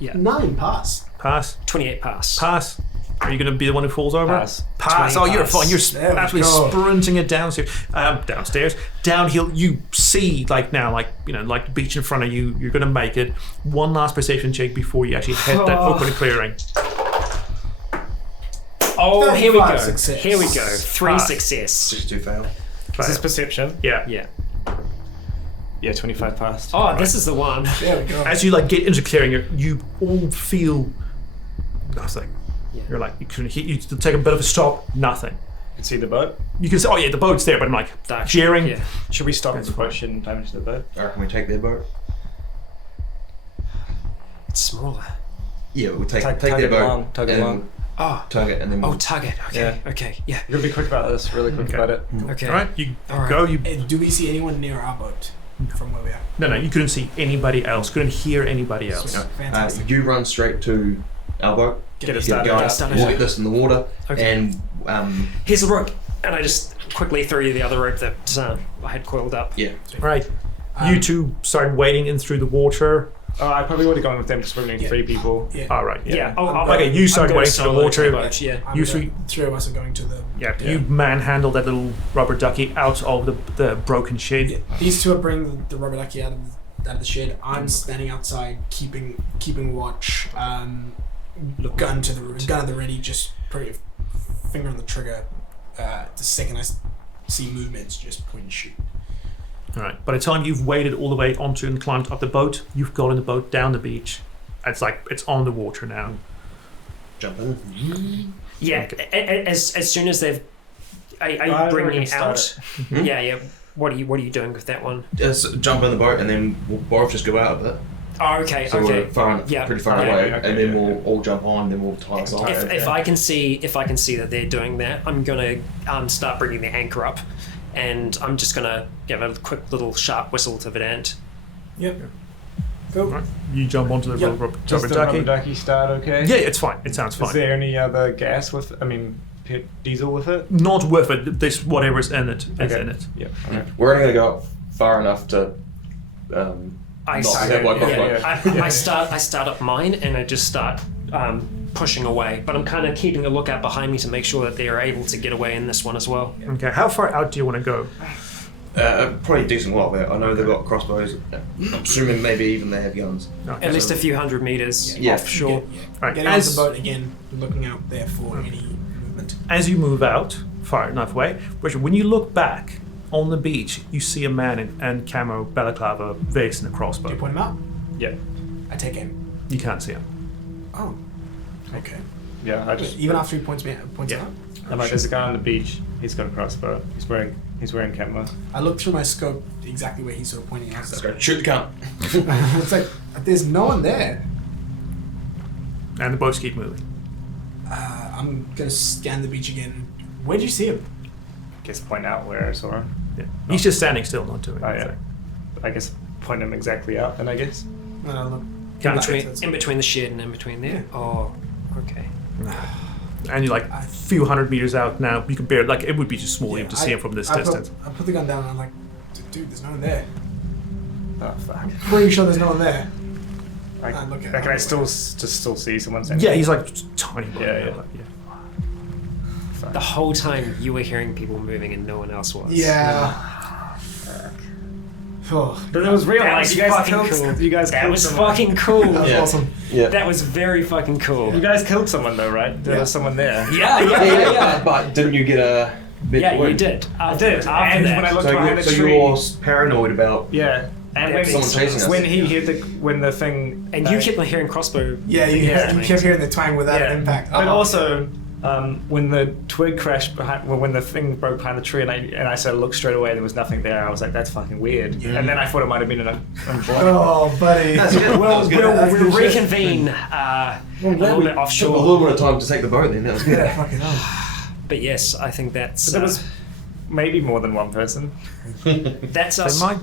Yeah. 9 pass. pass, 28 pass. pass. Are you going to be the one who falls over? Pass. Pass. Oh, you're fine. You're There we absolutely go. sprinting it downstairs. Downhill. You see, like now, like the beach in front of you. You're going to make it. One last perception check before you actually hit that open clearing. Oh, here we go. 35 success. Here we go. 3 Pass. success. 62 fail. Is this perception? Yeah. Yeah. Yeah, 25 passed. Oh, this is the one. There we go. As you like get into clearing, you all feel nothing. Yeah. You're like you take a bit of a stop. Nothing. You can see the boat. You can say, oh yeah, the boat's there, but I'm like Dark. cheering. Yeah. Should we stop the boat and damage the boat? I reckon we take their boat. It's smaller. Yeah, we'll take Tug their it boat. along, tug it and along. Oh. Tug it and then Oh, we'll tug it. Okay. Okay. Yeah. You're gonna be quick about this, really quick about it. Okay. All right, you All right. go. You Do we see anyone near our boat from where we are? no, you couldn't see anybody else. Couldn't hear anybody else. Fantastic. you run straight to our boat. Get it Get started. going. up. started. We'll get this in the water. Okay. And Here's the rope. And I just quickly throw you the other rope that I had coiled up. yeah. Right, you two start wading in through the water. I probably would have gone with them because we're only 3 people. Yeah. All right, Yeah. Okay, you start wading through the water. Boat, yeah. You three, Three of us are going to the. yeah, you manhandle that little rubber ducky out of the broken shed. Yeah. These two are bringing the rubber ducky out of the shed. I'm standing outside, keeping watch. Gun at the ready, just put your finger on the trigger. The second I see movements, just point and shoot. All right. By the time you've waded all the way onto and climbed up the boat, you've gotten the boat down the beach. It's like it's on the water now. Jump in. Yeah. As soon as they've. Are you bringing it out? Yeah. What are you doing with that one? Just jump in the boat and then we'll both just go out of it. Oh, okay. So Okay. we're pretty far away, okay, and then we'll all jump on. Then we'll tie us off. If I can see that they're doing that, I'm gonna start bringing the anchor up, and I'm just gonna give a quick little sharp whistle to Vedant. Yep. Go. Right. You jump onto the Yep. rubber Does the ducky. rubber ducky start okay? Yeah, it's fine. It sounds Is fine. there any other gas with? Diesel with it? Not worth it. This whatever's in it is in it. Yep. Okay. We're only going to go up far enough to. I Not start, that one, I start up mine, and I just start pushing away. But I'm kind of keeping a lookout behind me to make sure that they are able to get away in this one as well. Okay. How far out do you want to go? Probably a decent while there. I know they've got crossbows. I'm assuming maybe even they have guns. Okay. At least a few hundred meters Yeah. offshore. Right. Getting onto the boat again, looking out there for any movement. As you move out far enough away, Richard, when you look back on the beach, you see a man in camo balaclava, vest, and a Do crossbow. you point him out? Yeah. I take aim. You can't see him. Oh. Okay. Yeah. I just Even after he points it Yeah. out? I'm like, there's a guy on the beach. He's got a crossbow. He's wearing camo. I look through my scope exactly where he's sort of pointing out. Let's go. Shoot the gun. It's like, there's no one there. And the boats keep moving. I'm gonna scan the beach again. Where'd you see him? Guess point out where I saw him. Yeah. He's just standing still, not doing Oh yeah. anything. I guess point him exactly out. Then I guess. And I look. In between the shed and in between there. Oh, okay. And you're like a few hundred meters out now. You can barely, like, it would be too small even to see him from this distance. I put the gun down and I'm like, dude, there's no one there. Oh fuck. Pretty sure there's no one there. I look at- can I still see someone standing? Yeah, he's like tiny. Yeah. The whole time you were hearing people moving and no one else was. Yeah. Oh, But it was real. That Like, was you guys fucking killed. cool. You guys That killed was someone. fucking cool. that was awesome. Yeah. That was very fucking cool. You guys killed someone though, right? There was someone there. Yeah. But didn't you get a bit Yeah, you wound? did. I did. After And that. when I looked So behind you're, the so tree. you're paranoid about. Yeah. And when, Someone chasing us. when he hit when the thing. And you kept hearing crossbow. Yeah, you kept hearing the twang without an impact. But also, when the twig crashed behind, when the thing broke behind the tree, and I sort of looked straight away, and there was nothing there. I was like, "That's fucking weird." And then I thought it might have been an Oh, buddy. That's good. We'll good shit. reconvene a little bit Took a offshore. little bit of time to take the boat then. That was good. Yeah, fucking hell. But yes, I think that's There was maybe more than one person. that's They us might.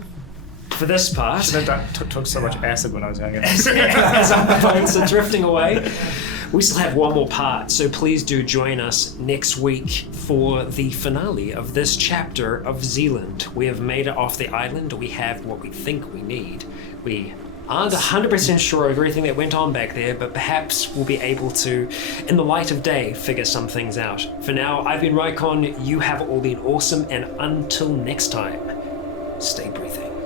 for this part. Should have took so much acid when I was younger. As our boats are drifting away, we still have one more part, so please do join us next week for the finale of this chapter of Zealand. We have made it off the island. We have what we think we need. We aren't 100% sure of everything that went on back there, but perhaps we'll be able to, in the light of day, figure some things out. For now, I've been Rycon, you have all been awesome, and until next time, stay breathing.